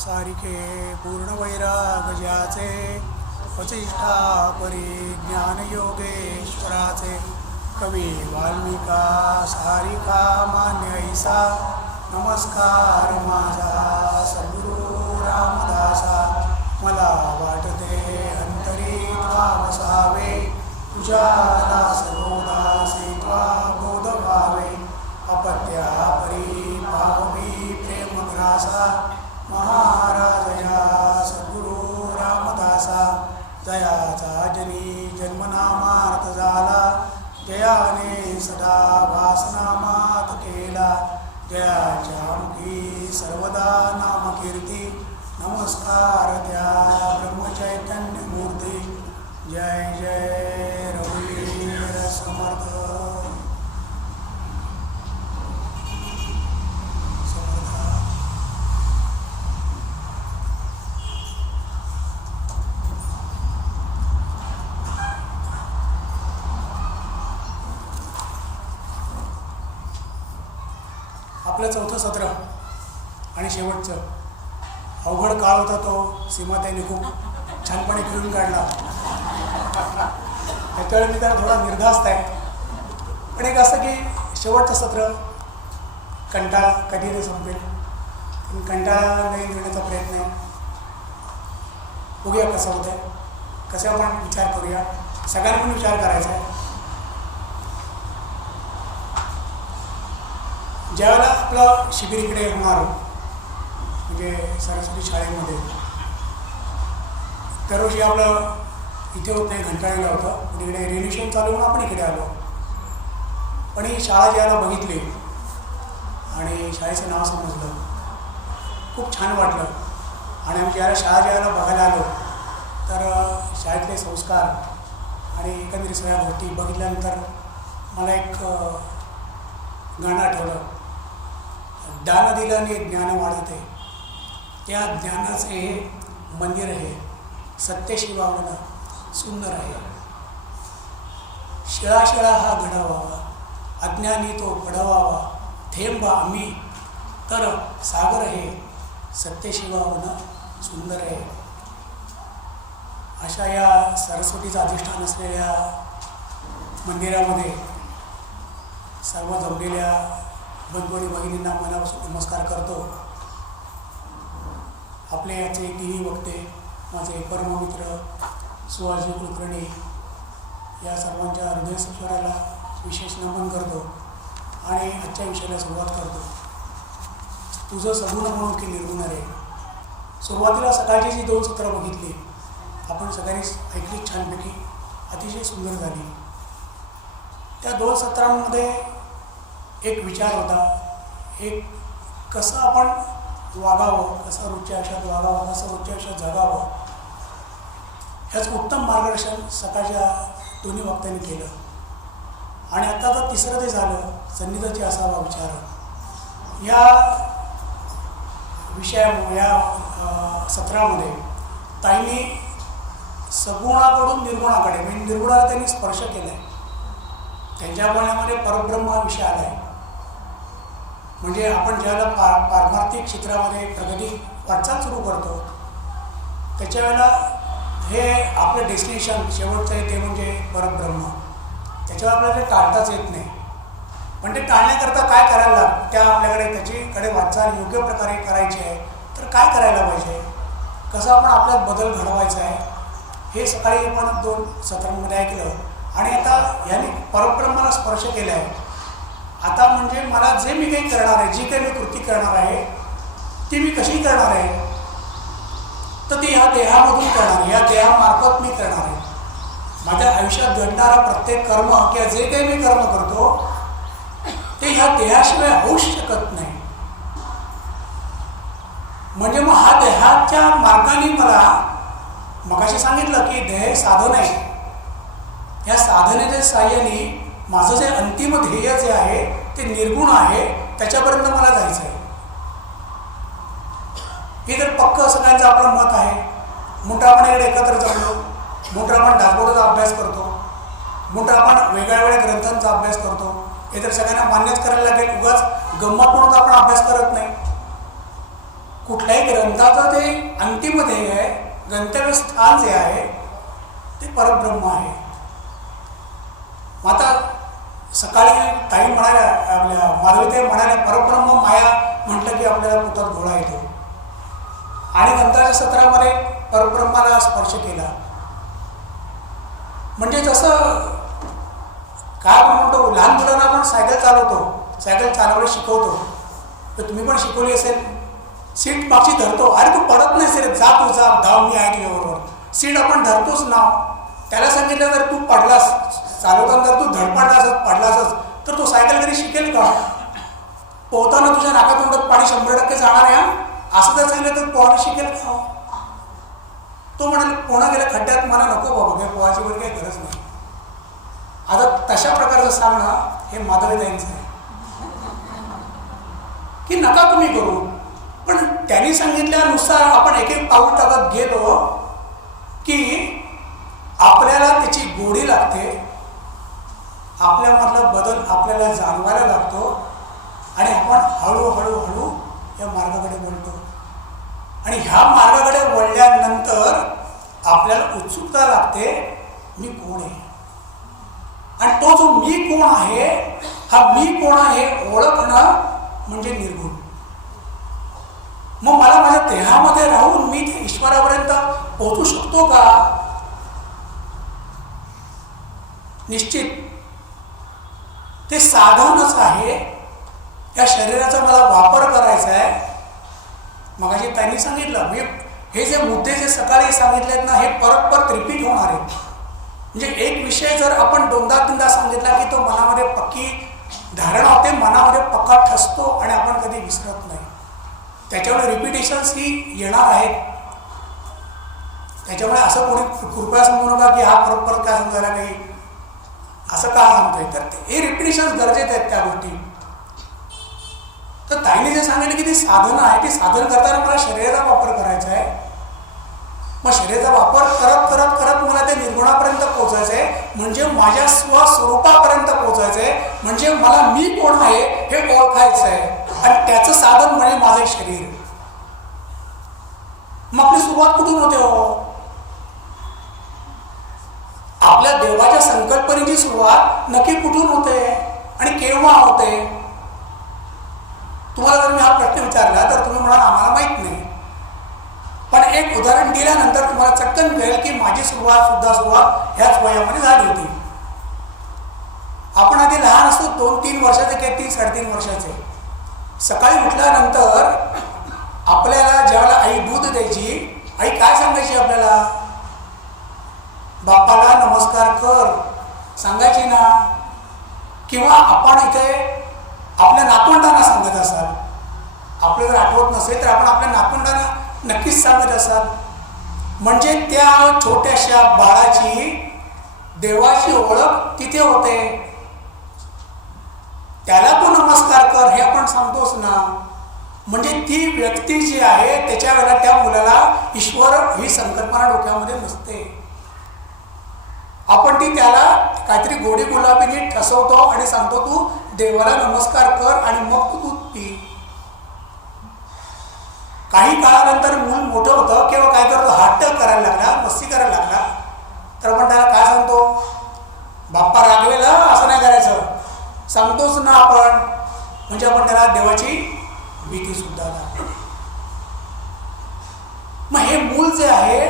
सारिखे पूर्ण वैराग ज्याचे वसिष्ठा परिज्ञान योगेश्वराचे कवी वाल्मिका सारिका मान्य ऐसा नमस्कार माझा सद्गुरु रामदासा मला वाटते अंतरी त्वा वसावे तुझ्या दासगोदासी त्वा बोध व्हावे अपत्या परी पाववी प्रेमग्रासा महाराजया सद्गुरु रामदासा जयाचा जनी जन्मनामार्थ झाला जयाने सदा वासनामात केला जयाच्या मुखी सर्वदा नामकीर्ती नमस्कार त्या ब्रह्मचैतन्य मूर्ती जय जय रघुवीर समर्थ आपलं चौथं सत्र आणि शेवटचं अवघड काळ होता तो सीमाताईंनी खूप छानपणे फिरून काढला. त्याच्यावेळी मी त्याला थोडा निर्धास्त आहे, पण एक असं की शेवटचं सत्र कंटाळा कधी ते संपेल, पण कंटाळा नाही देण्याचा प्रयत्न आहे. बघूया कसं होतं आहे, कसं आपण विचार करूया. सगळ्यांनी पण विचार करायचा आहे. ज्यावेळेला आपलं शिबिर इकडे होणार म्हणजे सरस्वती शाळेमध्ये दरवर्षी आपलं इथे होत नाही, घंटाळीला होतं, पण इकडे रेन्युशन चालू म्हणून आपण इकडे आलो. पण ही शाळा ज्याला बघितली आणि शाळेचं नाव समजलं खूप छान वाटलं. आणि आम्ही ज्याला बघायला आलो तर शाळेतले संस्कार आणि एकंदरीत सगळ्या गोष्टी बघितल्यानंतर मला एक गाणं आठवलं. दान दिल्याने ज्ञान वाढते, त्या ज्ञानाचे हे मंदिर आहे, सत्यशिवावन सुंदर आहे. शिळा शिळा हा घडवावा, अज्ञानी तो पडवावा, थेंब आम्ही तर सागर आहे, सत्यशिवावन सुंदर आहे. अशा या सरस्वतीचं अधिष्ठान असलेल्या मंदिरामध्ये सर्व जमलेल्या बंधू आणि भगिनींना मनापासून नमस्कार करतो. आपले याचे तिन्ही वक्ते माझे परममित्र सुहासजी कुलकर्णी या सर्वांच्या हृदयस्वराला विशेष नमन करतो आणि आजच्या विषयाला सुरुवात करतो. तुझं सगुण म्हणून की निर्गुण रे. सुरुवातीला सकाळची जी 2 सत्रं बघितली आपण सगळ्यांनीच ऐकली, छानपैकी अतिशय सुंदर झाली. त्या 2 सत्रांमध्ये एक विचार होता, एक कसं आपण वागावं, कसं रोजच्या आयुष्यात वागावं, कसं रोजच्या आयुष्यात जगावं, ह्याचं उत्तम मार्गदर्शन सकाळच्या दोन्ही वक्त्यांनी केलं. आणि आता तर तिसरं ते झालं, सन्निधाची असावा विचार. या विषयामुळे या सत्रामध्ये ताईंनी सगुणाकडून निर्गुणाकडे म्हणजे निर्गुणाला त्यांनी स्पर्श केला आहे. त्यांच्या बोलण्यामध्ये परब्रह्म हा विषय आला आहे. म्हणजे आपण ज्यावेळेला पारमार्थिक क्षेत्रामध्ये प्रगती वाटचाल सुरू करतो त्याच्या वेळेला हे आपलं डेस्टिनेशन शेवटचं आहे ते म्हणजे परब्रह्म. त्याच्यावर आपल्याला टाळताच येत नाही. पण ते टाळण्याकरता काय करायला लागतं, त्या आपल्याकडे त्याच्याकडे वाटचाल योग्य प्रकारे करायची आहे तर काय करायला पाहिजे, कसं आपण आपल्यात बदल घडवायचा आहे, हे सकाळी आपण 2 सत्रांमध्ये ऐकलं. आणि आता याने परब्रह्माला स्पर्श केला आहे. आता म्हणजे मला जे मी काही करणार आहे, जी काही मी कृती करणार आहे ती मी कशी करणार आहे, तर ती ह्या देहामधून करणार आहे, या देहामार्फत मी करणार आहे. माझ्या आयुष्यात घडणारा प्रत्येक कर्म किंवा जे काही मी कर्म करतो ते ह्या देहाशिवाय होऊच शकत नाही. म्हणजे मग हा देहाच्या मार्गाने मला मगाशी सांगितलं की देह साधन आहे. या साधनेच्या साहाय्याने माझं जे अंतिम ध्येय जे आहे ते निर्गुण आहे, त्याच्यापर्यंत मला जायचं आहे. हे तर पक्क सगळ्यांचं आपलं मत आहे. मोठं आपण इकडे एकत्र जमलो, मोठं आपण दासबोधाचा अभ्यास करतो, मोठं आपण वेगळ्या वेगळ्या ग्रंथांचा अभ्यास करतो. हे तर सगळ्यांना मान्यच करायला लागेल. उगाच गंमत म्हणून आपण अभ्यास करत नाही. कुठल्याही ग्रंथाचं ते अंतिम ध्येय आहे, गंतव्यस्थान जे आहे ते परब्रह्म आहे. आता सकाळी ताई म्हणाल्या, आपल्या माधवीताई म्हणाल्या परब्रह्म माया म्हटलं की आपल्याला पोटात गोळा येतो. आणि नंतरच्या सत्रामध्ये परब्रह्माला स्पर्श केला. म्हणजे जसं काय आपण म्हणतो, लहान मुलांना आपण सायकल चालवतो, सायकल चालवायला शिकवतो, तर तुम्ही पण शिकवली असेल. सीट मागची धरतो, अरे तू पडत नाही सर, जा तू जा, धाव मी आहे तुझ्याबरोबर. सीट आपण धरतोच ना. त्याला सांगितलं जर तू पडलास चालवताना, जर तू धडपडलास पडलासच तर तो सायकल कधी शिकेल का? पोहताना तुझ्या नाकातोंडात पाणी 100% जाणार आहे, असं जर सांगितलं तर पोहायला शिकेल का? तो म्हणाल पोहणं गेल्या खड्ड्यात, मला नको बाबा, काय पोहायची वगैरे काही गरज नाही. आता तशा प्रकारचं सांगणं हे माधवीताईंचं आहे की नका तुम्ही करू. पण त्यांनी सांगितल्यानुसार आपण एक एक पाऊल टाकत गेलो की आपल्याला त्याची गोडी लागते, आपल्यामधला बदल आपल्याला जाणवायला लागतो आणि आपण हळूहळू या मार्गाकडे वळतो. आणि ह्या मार्गाकडे वळल्यानंतर आपल्याला उत्सुकता लागते, मी कोण आहे. आणि तो जो मी कोण आहे, हा मी कोण आहे ओळखणं म्हणजे निर्गुण. मग मला माझ्या देहामध्ये राहून मी ते ईश्वरापर्यंत पोहोचू शकतो का? निश्चित ते साधनच आहे. या शरीराचा मला वापर करायचा आहे. मगाशी त्यांनी सांगितलं, मी हे जे मुद्दे जे सकाळी सांगितलेत ना, हे परत परत रिपीट होणार आहेत. म्हणजे एक विषय जर आपण दोनदा तीनदा सांगितला की तो मनामध्ये पक्की धारणा होते, मनामध्ये पक्का ठसतो आणि आपण कधी विसरत नाही. त्याच्यामुळे रिपिटेशन्स ही येणार आहेत. त्याच्यामुळे असं कोणी कृपया समजू नका की हा परत परत काय समजायला काही असं का सांगतोय. तर हे रिपिटेशन्स गरजेचे आहेत त्या गोष्टी. तर ताईने जे सांगितलं की ती साधनं आहे, ती साधन करताना मला शरीराचा वापर करायचा आहे. मग शरीराचा वापर करत करत करत मला ते निर्गुणापर्यंत पोहोचायचं आहे, म्हणजे माझ्या स्वस्वरूपापर्यंत पोहोचायचं आहे, म्हणजे मला मी कोण आहे हे ओळखायचं आहे. आणि त्याचं साधन म्हणजे माझं शरीर. मग आपली सुरुवात कुठून होते हो? आपल्या देवाच्या संकल्पनेची सुरुवात नक्की कुठून होते आणि केव्हा होते? तुम्हाला जर मी हा प्रश्न विचारला तर तुम्ही म्हणाल आम्हाला माहित नाही. पण एक उदाहरण दिल्यानंतर तुम्हाला चटकन कळेल की माझी सुरुवात ह्याच वयामध्ये झाली होती. आपण आधी लहान असतो, 2-3 वर्षाचे किंवा 3-3.5 वर्षाचे. सकाळी उठल्यानंतर आपल्याला ज्यावेळेला आई दूध द्यायची, आई काय सांगायची आपल्याला? बापाला नमस्कार कर सांगायची ना. किंवा आपण इथे आपल्या नातवंडांना सांगत असाल, आपल्याला जर आठवत नसेल तर आपण आपल्या नातवंडांना नक्कीच सांगत असाल. म्हणजे त्या छोट्याशा बाळाची देवाची ओळख तिथे होते. त्याला तो नमस्कार कर हे आपण सांगतोच ना. म्हणजे ती व्यक्ती जी आहे त्याच्या वेळेला त्या मुलाला ईश्वर ही संकल्पना डोक्यामध्ये नसते. आपण ती त्याला काहीतरी गोडी गुलाबीने ठसवतो आणि सांगतो तू देवाला नमस्कार कर आणि मग तू दूध पी. काही काळानंतर मूल मोठं होतं किंवा काय करतो, हट्ट करायला लागला, मस्ती करायला लागला, तर आपण त्याला काय सांगतो? बाप्पा रागवेला, असं नाही करायचं सांगतोच ना आपण. म्हणजे आपण त्याला देवाची भीती सुद्धा लागते. मग हे मूल जे आहे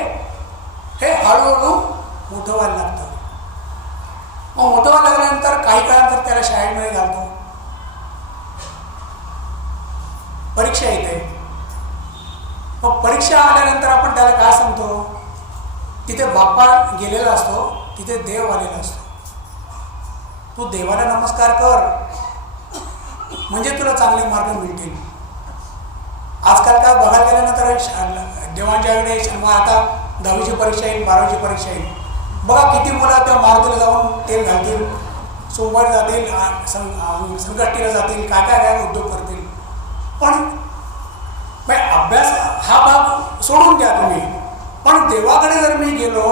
हे हळूहळू मोठं व्हायला लागतं. मग मोठं व्हायला लागल्यानंतर काही काळानंतर त्याला शाळेमध्ये घालतो, परीक्षा येते. मग परीक्षा आल्यानंतर आपण त्याला काय सांगतो? तिथे बाप्पा गेलेला असतो, तिथे देव आलेला असतो. तू देवाला नमस्कार कर म्हणजे तुला चांगले मार्क मिळतील. आजकाल काय बघायला गेल्यानंतर देवांच्या वेळेस आता 10वीची परीक्षा येईल, 12वीची परीक्षा येईल. बघा किती मुलं त्या मारुतीला जाऊन तेल घालतील, सोमवारी जातील, संकष्टीला जातील, काय काय काय उद्योग करतील. पण अभ्यास हा भाग सोडून द्या तुम्ही. पण देवाकडे जर मी गेलो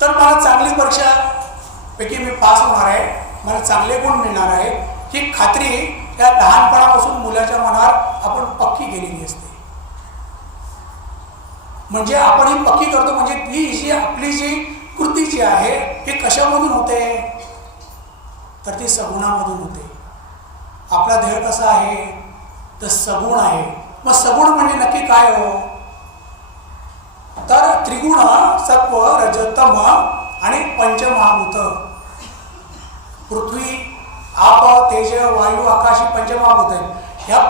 तर मला चांगली परीक्षा पैकी मी पास होणार आहे, मला चांगले गुण मिळणार आहे, ही खात्री या लहानपणापासून मुलाच्या मनावर आपण पक्की केलेली असते. म्हणजे आपण ही पक्की करतो म्हणजे ती जी आपली जी कृती जी आहे ही कशामधून होते, तर ती सगुणामधून होते. आपला देह कसा आहे, तर सगुण आहे. मग सगुण म्हणजे नक्की काय हो, तर त्रिगुण सत्व रजतम आणि पंचमहाभूत, पृथ्वी आप तेज वायू आकाश पंचमहाभूत आहे. ह्या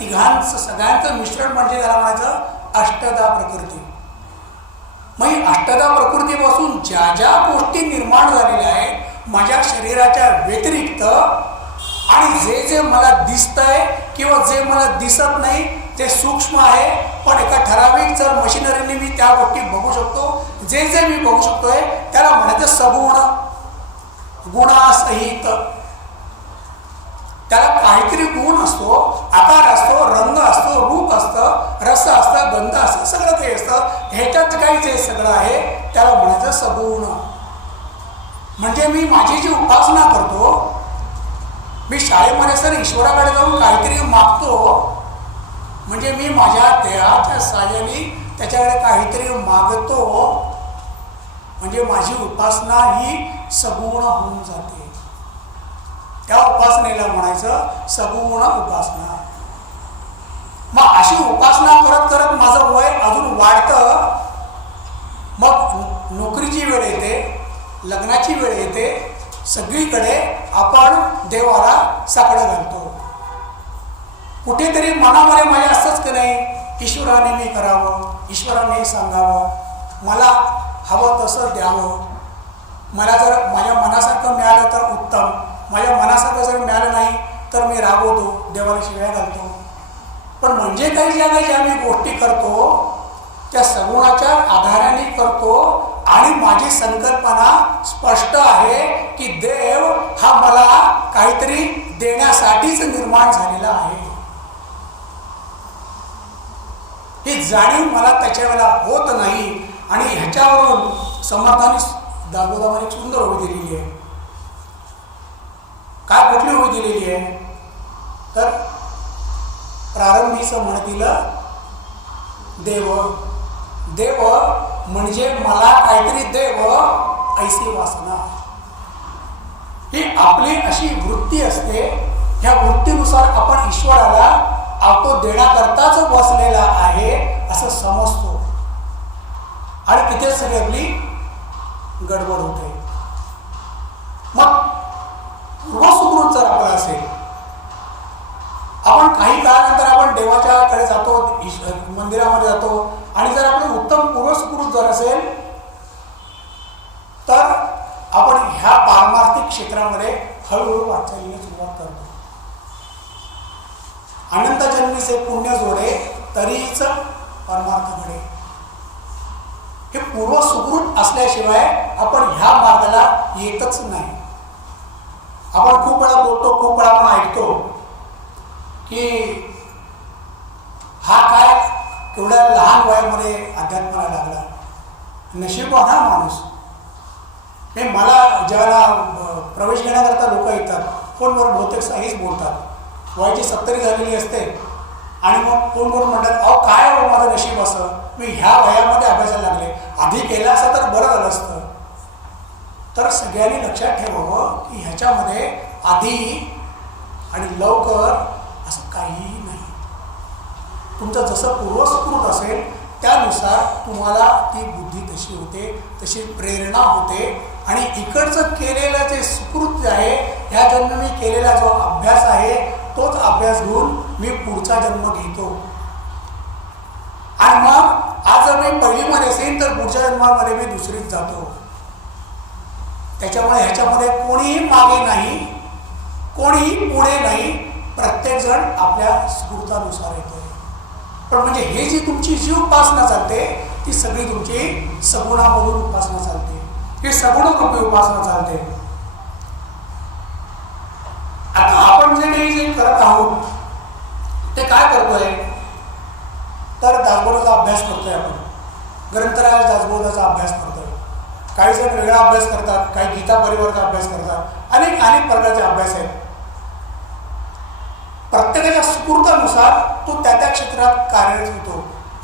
तिघांचं सगळ्यांचं मिश्रण म्हणजे त्याला म्हणायचं अष्टधा प्रकृती. मग ही अष्टधा प्रकृतीपासून ज्या ज्या गोष्टी निर्माण झालेल्या आहेत माझ्या शरीराच्या व्यतिरिक्त, आणि जे जे मला दिसतंय किंवा जे मला दिसत नाही ते सूक्ष्म आहे, पण एका ठराविक जर मशिनरीने मी त्या गोष्टी बघू शकतो, जे जे मी बघू शकतोय त्याला म्हणायचं सगुण, गुणासहित. त्याला काहीतरी गुण असतो, आकार असतो, रंग असतो, रूप असतं, रस असतं, गंध असतं, सगळं काही असतं. ह्याच्यात काही जे सगळं आहे त्याला म्हणायचं सगुण. म्हणजे मी माझी जी उपासना करतो, मी शाळेमध्ये असताना ईश्वराकडे जाऊन काहीतरी मागतो, म्हणजे मी माझ्या देहाच्या साहाय्याने त्याच्याकडे काहीतरी मागतो, म्हणजे माझी उपासना ही सगुण होऊन जाते. त्या उपासनेला म्हणायचं सगुण उपासना. मग अशी उपासना करत करत माझं वय अजून वाढतं. मग नोकरीची वेळ येते, लग्नाची वेळ येते, सगळीकडे आपण देवाला साकडं घालतो. कुठेतरी मनामध्ये माझ्या असंच की नाही, ईश्वराने मी करावं, ईश्वराने सांगावं, मला हवं तसं द्यावं, मला जर माझ्या मनासारखं मिळालं तर उत्तम, माझ्या मनासारखं जर मिळालं नाही तर मी राबवतो, देवाला शिव्या घालतो. पण म्हणजे काही ज्या काही ज्या मी गोष्टी करतो त्या सगुणाच्या आधाराने करतो, आणि माझी संकल्पना स्पष्ट आहे की देव हा मला काहीतरी देण्यासाठीच निर्माण झालेला आहे. ही जाणीव मला त्याच्या वेळेला होत नाही. आणि ह्याच्यावरून समर्थाने दासबोधामध्ये एक सुंदर ओवी दिलेली आहे. काय कुठली ओवी दिलेली आहे, तर प्रारंभीच म्हणतील देव, देव म्हणजे मला काहीतरी देव ऐसी वासना. ही आपली अशी वृत्ती असते. ह्या वृत्तीनुसार आपण ईश्वराला तो देण्याकरताच बसलेला आहे असं समजतो, आणि तिथेच सगळी आपली गडबड होते. मग पूर्वसुकृत जर आपला असेल, आपण काही काळानंतर आपण देवाच्याकडे जातो, मंदिरामध्ये जातो, आणि जर आपलं उत्तम पूर्वसुकृत जर असेल तर आपण ह्या पारमार्थिक क्षेत्रामध्ये हळूहळू वाटचालीला सुरुवात करतो. अनंत जन्मीचे पुण्य जोडे तरीच परमार्थ घडे. हे पूर्वसुकृत असल्याशिवाय आपण ह्या मार्गाला येतच नाही. आपण खूप वेळा बोलतो, खूप वेळा आपण ऐकतो की हा काय केवढ्या लहान वयामध्ये अध्यात्माला लागला, नशीबवान हा माणूस. हे मला ज्यावेळेला प्रवेश घेण्याकरता लोक येतात, फोनवर बहुतेक हेच बोलतात, वयाची 70 झालेली असते, आणि मग फोन करून म्हणतात, अहो काय हो माझं नशीब असं, मी ह्या वयामध्ये अभ्यासाला लागले, आधी केलं असं तर बरं झालं असतं. तर सगळ्यांनी लक्षात ठेवावं की ह्याच्यामध्ये आधी आणि लवकर असं काहीही नाही. तुमचं जसं पूर्वस्फूर्त असेल त्यानुसार तुम्हाला ती बुद्धी तशी होते, तशी प्रेरणा होते, आणि इकडचं केलेलं जे सुकृत आहे, ह्या जन्म मी केलेला जो अभ्यास आहे तोच अभ्यास घेऊन मी पुढचा जन्म घेतो. आणि मग आज जर मी पहिलीमध्ये असेल तर पुढच्या जन्मामध्ये मी दुसरीत जातो. त्याच्यामुळे ह्याच्यामध्ये कोणीही मागे नाही, कोणीही पुढे नाही, प्रत्येक जण आपल्या स्फूर्तानुसार येतो. पण म्हणजे हे जी तुमची जी उपासना चालते ती सगळी तुमची सगुणामधून उपासना चालते, ही सगुणरूपी उपासना चालते. आता आपण जे करत आहोत ते काय करतोय, तर दासबोधाचा अभ्यास करतोय, आपण ग्रंथराज दासबोधाचा अभ्यास करतोय. काही जण वेगळा अभ्यास करतात, काही गीता परिवाराचा अभ्यास करतात, अनेक प्रकारचे अभ्यास आहेत. सुपूर्तानुसार तो त्या क्षेत्रात कार्यरत होतो.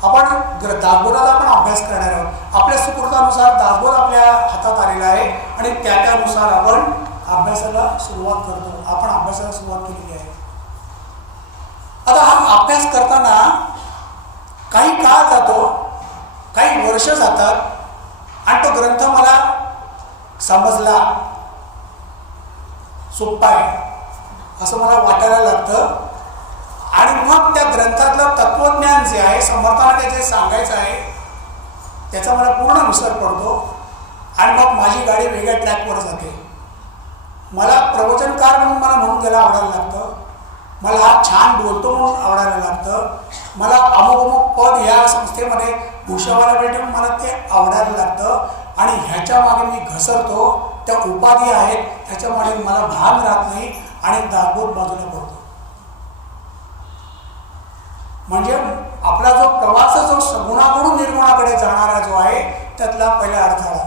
आपण दासबोधाचा पण अभ्यास करणार आहोत. आपल्या सुपूर्तानुसार दासबोध आपल्या हातात आलेला आहे आणि त्यानुसार आपण अभ्यासाला सुरुवात करतो. आपण अभ्यासाला सुरुवात केलेली आहे. आता हा अभ्यास करताना काही काळ जातो, काही वर्ष जातात आणि तो ग्रंथ मला समजला, सोपा आहे असं मला वाटायला लागतं. आणि मग त्या ग्रंथातलं तत्वज्ञान जे आहे, समर्थाने जे सांगायचं आहे त्याचा मला पूर्ण विसर पडतो आणि मग माझी गाडी वेगळ्या ट्रॅकवर जाते. मला प्रवचनकार म्हणून मला म्हणून त्याला आवडायला लागतं, मला हा छान बोलतो म्हणून आवडायला लागतं, मला अमुक अमुक पद ह्या संस्थेमध्ये भूषवायला भेटून मला ते आवडायला लागतं आणि ह्याच्या मागे मी घसरतो. त्या उपाधी आहेत ह्याच्यामुळे मला भान राहत नाही आणि दासबोध बाजूला पडतो. म्हणजे आपला जो प्रवास जो सगुणाकडून निर्गुणाकडे जाणारा जो आहे त्यातला पहिला अडथळा,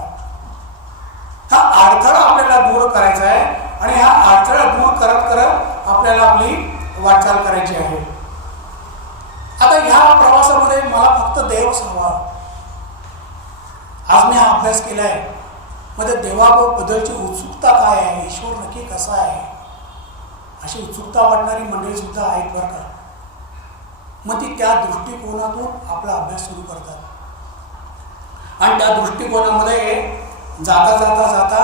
हा अडथळा आपल्याला दूर करायचा आहे आणि हा अडथळा दूर करत करत आपल्याला आपली वाटचाल करायची आहे. आता ह्या प्रवासामध्ये मला फक्त देवच हवा. आज मी हा अभ्यास केलाय, मध्ये देवाबद्दलची उत्सुकता काय आहे, ईश्वर नक्की कसा आहे, अशी उत्सुकता वाटणारी मंडळी सुद्धा आहेत बरं का. मग ती त्या दृष्टिकोनातून आपला अभ्यास सुरू करतात आणि त्या दृष्टिकोनामध्ये जाता जाता जाता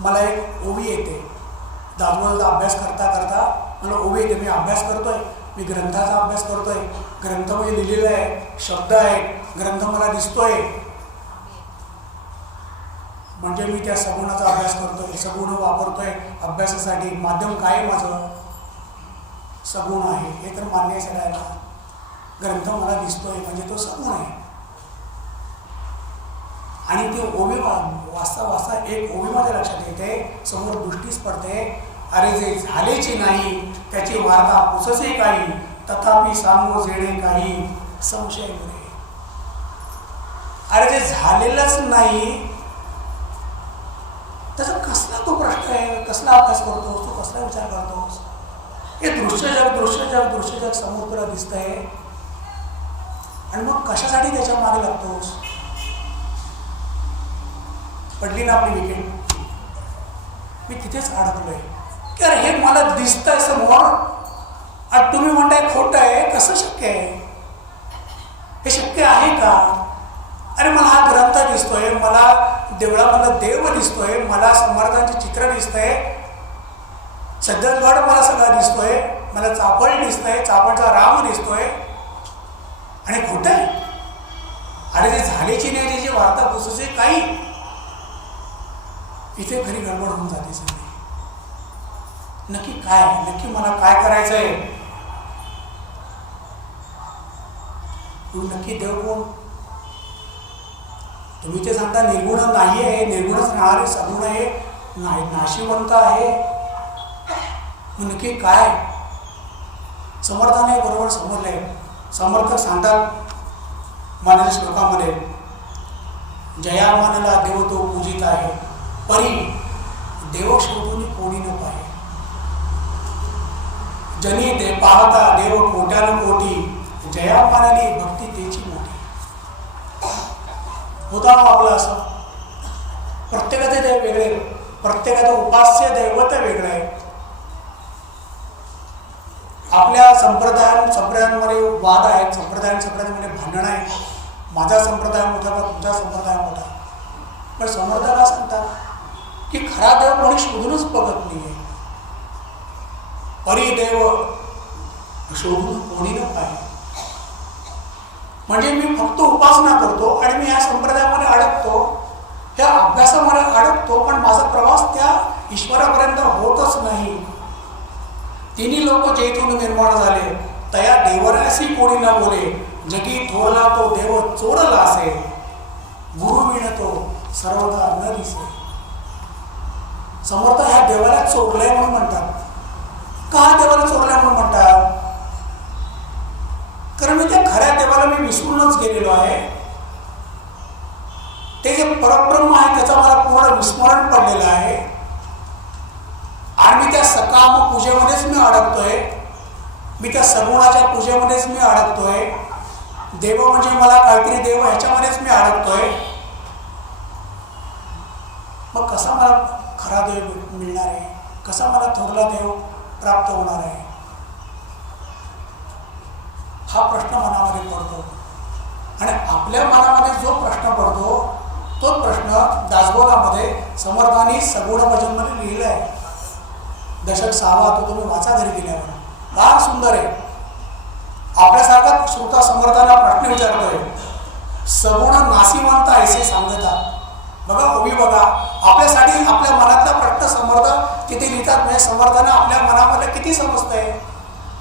मला एक ओवी येते. दासबोधाचा अभ्यास करता करता मला ओवी येते. मी अभ्यास करतोय, मी ग्रंथाचा अभ्यास करतोय, ग्रंथामध्ये लिहिलेलं आहे, शब्द आहेत, ग्रंथ मला दिसतोय, म्हणजे मी त्या सगुणाचा अभ्यास करतोय, सगुण वापरतोय अभ्यासासाठी. माध्यम काय माझं सगुण आहे हे तर मान्य आहे सगळ्यांना. ग्रंथ मला दिसतोय म्हणजे तो सगुण आहे. आणि ती ओवी वाचता वाचता एक ओवी माझ्या लक्षात येते, समोर दृष्टीच पडते. अरे जे झालेची नाही त्याची वार्ता पुससे काही, तथापि सांगो जेणे काही संशय मुळे. अरे जे झालेलंच नाही त्याचा कसला तो प्रश्न आहे, कसला अभ्यास करतोस तू, कसला विचार करतोस. हे दृश्य जग समोर तुला दिसतंय आणि मग कशासाठी त्याच्या मागे लागतोस. पडली ना आपली विकेट, मी तिथेच अडकलोय की अरे हे मला दिसतंय समोर आणि तुम्ही म्हणताय खोटं आहे, कसं शक्य आहे, हे शक्य आहे का. अरे मला हा ग्रंथ दिसतोय, मला देवळामधला देव दिसतोय, मला समर्थांचे चित्र दिसतंय, सज्जनगड मला सगळं दिसतोय, मला चाफळ दिसतंय, चाफळचा राम दिसतोय आणि खोटं आहे. अरे ते झालेची नाही त्याची वार्ता पुसुचे काही. इथे खरी गडबड होऊन जाते सगळी. नक्की काय, नक्की मला काय करायचं आहे, तू नक्की देव कोण. तुम्ही ते सांगता निर्गुण नाही आहे, निर्गुणच राहणारे सगुण आहे, नाशिवंत आहे. नक्की काय. समर्थाने बरोबर समजले. समर्थ सांगतात मानस श्लोकामध्ये, जया मानला देव तो पूजित आहे, परी देव शोधून कोणी न पाहे. जनी दे पाहता देव कोट्यान कोटी, जया मानली भक्ती त्याची मोठी. होता आपलं असं. प्रत्येकाचे देव वेगळे, प्रत्येकाचं उपास्य दैवत वेगळं आहे. आपल्या संप्रदायांमध्ये वाद आहेत, संप्रदायांमध्ये भांडण आहे. माझा संप्रदाय मोठा का तुमचा संप्रदाय मोठा. पण समर्थ काय सांगतात की खरा देव कोणी शोधूनच बघत नाही आहे. परिदेव शोधून कोणी न पाहिजे. म्हणजे मी फक्त उपासना करतो आणि मी ह्या संप्रदायामध्ये अडकतो, ह्या अभ्यासामध्ये अडकतो, पण माझा प्रवास त्या ईश्वरापर्यंत होतच नाही. तिन्ही लोक जेथून निर्माण झाले तया देवराशी कोणी न बोले, जगी थोरला तो देव चोरला असे, गुरु विणतो सर्वदा न दिसे. समर्थ ह्या देवाला चोरलंय म्हणून म्हणतात. का देवाला चोरलंय म्हणून म्हणतात? कारण मी त्या खऱ्या देवाला मी विसरूनच गेलेलो आहे. ते जे परब्रह्म आहे त्याचा मला पूर्ण विस्मरण पडलेलं आहे आणि मी त्या सकाम पूजेमध्येच मी अडकतोय. मी त्या सगुणाच्या पूजेमध्येच मी अडकतोय, देव म्हणजे मला काहीतरी देव ह्याच्यामध्येच मी अडकतोय, मग कसा मला खरा देव मिळणार आहे, कसा मला थोरला देव प्राप्त होणार आहे, हा प्रश्न मनामध्ये पडतो. आणि आपल्या मनामध्ये जो प्रश्न पडतो तो प्रश्न दासबोधामध्ये समर्थांनी सगुण भजनमध्ये लिहिलं आहे. दशक 6 तो तुम्ही वाचा घरी गेल्यावर, फार सुंदर आहे. आपल्यासारखा श्रोता समर्थांना प्रश्न विचारतोय, सगुण नासिवंत ऐसे सांगता. बघा ओवी बघा, आपल्यासाठी आपल्या मनातला प्रश्न समर्थ किती लिहितात, म्हणजे समर्थांना आपल्या मनामध्ये किती समजतंय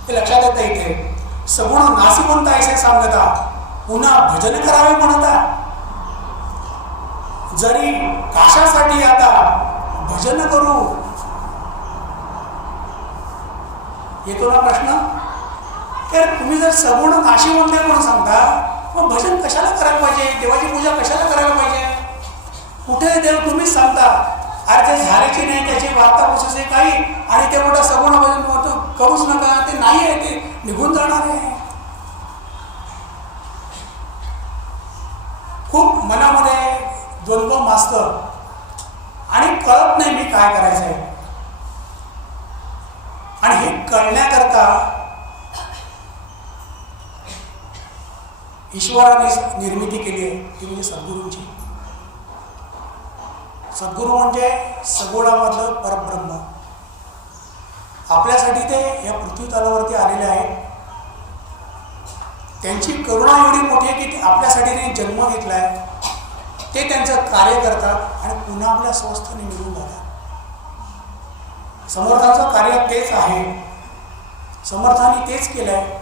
ते लक्षात येतं. इथे सगुण नासिवंत ऐसे सांगता, पुन्हा भजन करावे म्हणता. जरी कशासाठी आता भजन करू, येतो ना प्रश्न. तर तुम्ही जर सगुण नाशिवंत म्हणून सांगता, मग भजन कशाला करायला पाहिजे, देवाची पूजा कशाला करायला पाहिजे. कुठे देव तुम्हीच सांगता, अरे ते झाल्याची नाही त्याची वार्ता प्रोसेस आहे काही, आणि ते मोठं सगुण भजन करूच नका, ते नाही आहे, ते निघून जाणार आहे. खूप मनामध्ये द्वंद्व माजतं आणि कळत नाही मी काय करायचं आहे. आणि हे कळण्याकरता ईश्वराने निर्मिती केली आहे, ती म्हणजे सद्गुरूंची. सद्गुरू म्हणजे सगुणामधलं परब्रह्म. आपल्यासाठी ते या पृथ्वी तलावरती आलेले आहेत. त्यांची करुणा एवढी मोठी आहे की आपल्यासाठी त्यांनी जन्म घेतला आहे, ते त्यांचं कार्य करतात आणि पुन्हा आपल्या स्वस्थाने निघून जातात. समर्थांचं कार्य तेच आहे, समर्थांनी तेच केलं आहे,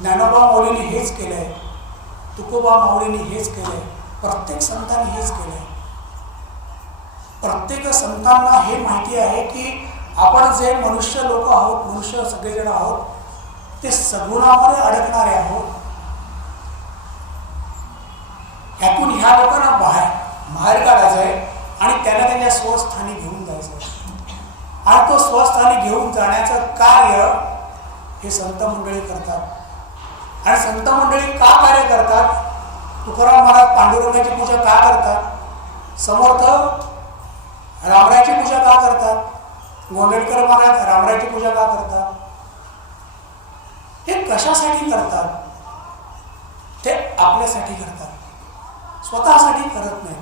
ज्ञानोबा माऊलींनी हेच केलं आहे, तुकोबा माऊलींनी हेच केलं आहे, प्रत्येक संतांनी हेच केलं आहे. प्रत्येक संतांना हे माहिती आहे की आपण जे मनुष्य लोक आहोत, मनुष्य सगळेजण आहोत, ते सगुणामध्ये अडकणारे आहोत. ह्यातून ह्या लोकांना बाहेर काढायचं आहे आणि त्यांना त्यांच्या स्वस्थानी घेऊन जायचं आहे. आणि तो स्वस्थानी घेऊन जाण्याचं कार्य हे संत मंडळी करतात. आणि संत मंडळी का कार्य करतात, तुकाराम महाराज पांडुरंगाची पूजा का करतात, समर्थ रामरायाची पूजा का करतात, गोंदवलेकर महाराज रामरायाची पूजा का करतात, हे कशासाठी करतात, ते आपल्यासाठी करतात, स्वतःसाठी करत नाही.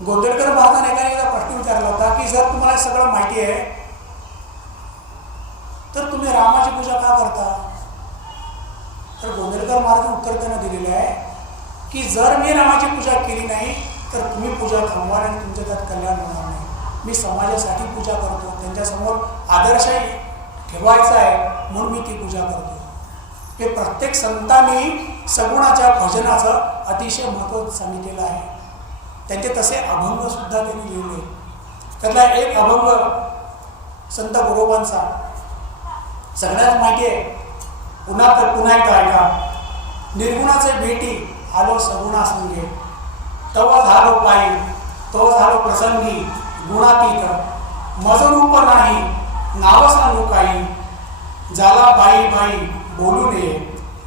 गोंदवलेकर महाराजांनी एका प्रश्न विचारला होता की जर तुम्हाला सगळं माहिती आहे तर तुम्ही रामाची पूजा का करता. तर गोंदवलेकर महाराजांनी उत्तर त्यांना दिलेलं आहे की जर मी रामाची पूजा केली नाही तर तुम्ही पूजा थांबवाल आणि तुमच्या त्यात कल्याण होणार नाही. मी समाजासाठी पूजा करतो, त्यांच्यासमोर आदर्श ठेवायचा आहे म्हणून मी ती पूजा करतो. हे प्रत्येक संतांनी सगुणाच्या भजनाचं अतिशय महत्त्व सांगितलेलं आहे. त्यांचे तसे अभंग सुद्धा त्यांनी लिहिले. त्यातला एक अभंग संत गुरोबांचा सगळ्यात माहिती आहे, पुन्हा एकदा ऐका. निर्गुणाचे भेटी आलो सगुणा संगे, तव झालो पायी तो झालो प्रसंगी, गुणातीत मज रूप नाही नाव सांगू काही, झाला बाई बाई बोलू नये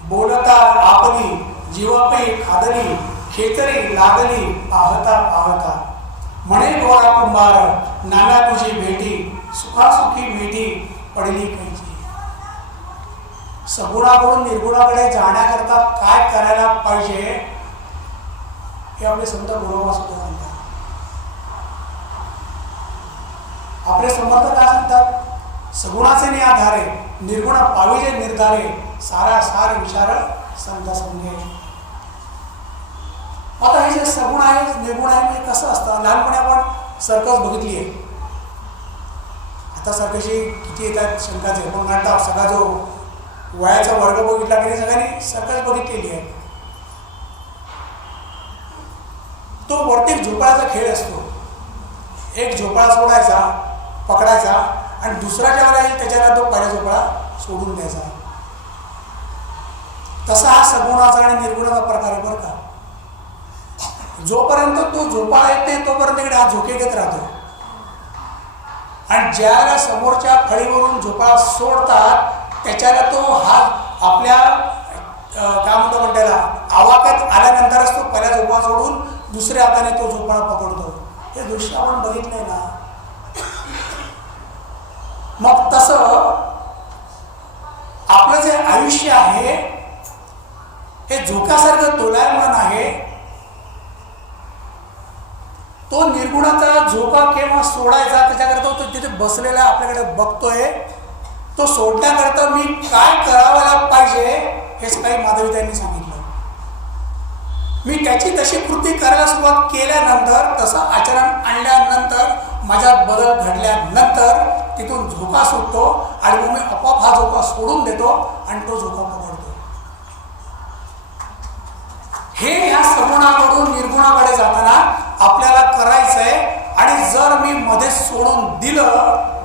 बोलता आपली, जीवापै खादली खेचरी लागली पाहता पाहता, म्हणे गोरा कुंभार नाना तुझी भेटी, सुखासुखी भेटी पडली पाहिजे. सगुणाकडून निर्गुणाकडे जाण्याकरता काय करायला पाहिजे हे आपले संत गुरोबा सुद्धा सांगतात. आपले समर्थ काय सांगतात, सगुणाचे नि आधारे निर्गुण पाविजे निर्धारे, सारा सार विचार संत समजे. आता हे जे सगुण आहे निर्गुण आहे म्हणजे कसं असतं, लहानपणी आपण सर्कस बघितली आहे. आता सर्कसची किती येतात शंकाचे, पण नाटक सगळा जो वयाचा वर्ग बघितला की सगळ्यांनी सर्कस बघितलेली आहे. तो वरती झोपाळ्याचा खेळ असतो. एक झोपाळा सोडायचा, पकडायचा आणि दुसरा ज्याला येईल त्याच्याला तो पहिला झोपाळा सोडून द्यायचा. तसा हा सगुणाचा आणि निर्गुणाचा प्रकार आहे बरं का. जोपर्यंत तो झोपाळा येत नाही तोपर्यंत इकडे हा झोके घेत राहतो आणि आणि ज्याला समोरच्या फळीवरून झोपाळा सोडतात त्याच्याला तो हात आपल्या काय म्हणतो त्याला आवाक्यात आल्यानंतरच तो पहिल्या झोपाळा सोडून दुसऱ्या हाताने तो झोपाळा पकडतो. हे दृश्य आपण बघितलंय ना. मग तसं आपलं जे आयुष्य आहे हे झोक्यासारखं दोलायमान आहे. तो निर्गुणाचा झोका केव्हा सोडायचा त्याच्याकरता तो तिथे बसलेला आपल्याकडे बघतोय. तो सोडण्याकरता मी काय करायला पाहिजे हेच काही माधवीताईंनी सांगितलं. मी त्याची तशी कृती करायला सुरुवात केल्यानंतर तसं आचरण आणल्यानंतर माझ्यात बदल घडल्यानंतर तिथून झोका सुटतो आणि मग मी आपोआप हा झोका सोडून देतो आणि तो झोका पकडतो. हे ह्या सगुणाकडून निर्गुणाकडे जाताना आपल्याला करायचंय. आणि जर मी मध्ये सोडून दिलं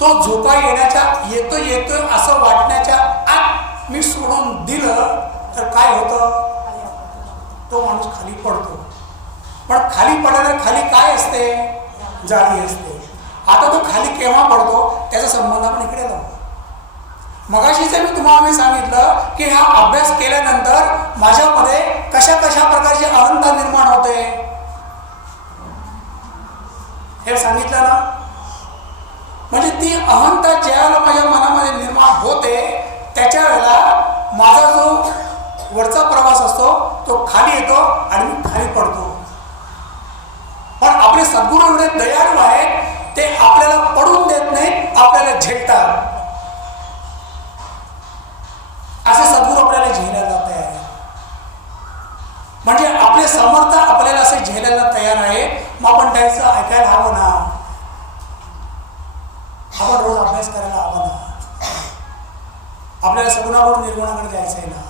तो झोका येतोय असं वाटण्याच्या आत मी सोडून दिलं तर काय होतं, तो माणूस खाली पडतो. पण खाली पडायला खाली काय असते, जाळी असते. आता तो खाली केव्हा पडतो त्याचा संबंध आपण इकडे लावतो. मगाशीच मी तुम्हाला सांगितलं की हा अभ्यास केल्यानंतर माझ्यामध्ये कशा कशा प्रकारची अहंता निर्माण होते हे सांगितलं ना. म्हणजे ती अहंता ज्यावेळेला माझ्या मनामध्ये निर्माण होते त्याच्या वेळेला माझा जो वरचा प्रवास असतो तो खाली येतो आणि मी खाली पडतो. पण आपले सद्गुरू एवढे दयाळू आहेत ते आपल्याला पडून देत नाहीत, आपल्याला झेलतात. असे सद्गुरू आपल्याला झेलायला तयार आहे. म्हणजे आपले समर्थ आपल्याला असे झेलायला तयार आहे. मग आपण त्याचं ऐकायला हवं ना. आपण रोज अभ्यास करायला हवा ना. आपल्याला सगुणाकडून निर्गुणाकडे जायचं आहे ना.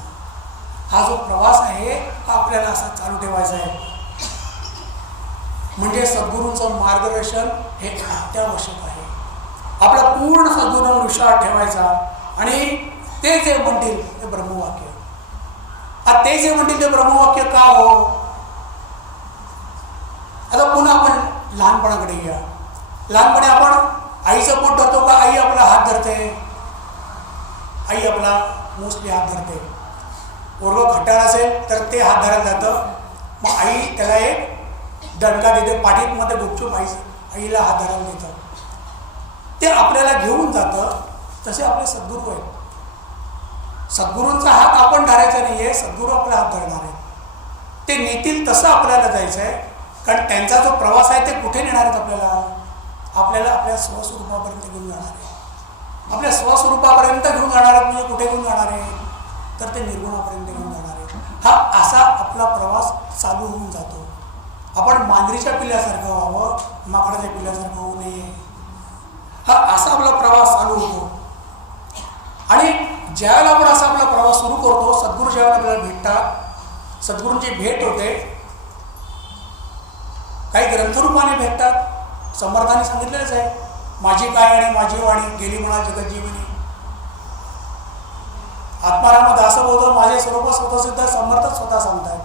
हा जो प्रवास आहे हा आपल्याला असा चालू ठेवायचा आहे. म्हणजे सद्गुरूंचं मार्गदर्शन हे अत्यावश्यक आहे. आपला पूर्ण सद्गुरूंवर विश्वास ठेवायचा आणि ते जे म्हणतील ते ब्रह्मवाक्य. ते जे म्हणतील ते ब्रह्मवाक्य का हो. आता पुन्हा आपण लहानपणाकडे घ्या. लहानपणी आपण आईचं पोट धरतो का आई आपला हात धरते. आई आपला मोस्टली हात धरते. पोरगं खट्टाळ असेल तर ते हात धरायला जातं. मग आई त्याला एक दणका देते, पाठीत मध्ये गुपचूप आईला हात धरायला देतं. ते आपल्याला घेऊन जातं. तसे आपले सद्गुरू आहेत. सद्गुरूंचा हात आपण धरायचा नाहीये, सद्गुरू आपला हात धरणार आहे. ते नेतील तसं आपल्याला जायचं आहे. कारण त्यांचा जो प्रवास आहे ते कुठे नेणार आहेत आपल्याला आपल्या स्वस्वरूपापर्यंत घेऊन जाणार आहे. आपल्या स्वस्वरूपापर्यंत घेऊन जाणार आहेत म्हणजे कुठे घेऊन जाणार आहे तर ते निर्गुणापर्यंत घेऊन जाणार आहे. हा असा आपला प्रवास चालू होऊन जातो. आपण मांजरीच्या पिल्ल्यासारखं व्हावं, माकडाच्या पिल्ल्यासारखं होऊ नये. हा असा आपला प्रवास चालू होतो. आणि ज्यावेळेला आपण असा आपला प्रवास सुरू करतो, सद्गुरू ज्यावेळेला आपल्याला भेटतात, सद्गुरूंची भेट होते. काही ग्रंथरूपाने भेटतात. समर्थाने सांगितलेलंच आहे, माझी काय आणि माझी वाणी गेली म्हणा जगज्जीवनी. आत्माराम दासबोध माझे स्वरूप स्वतःसिद्ध समर्थ स्वतः सांगतात.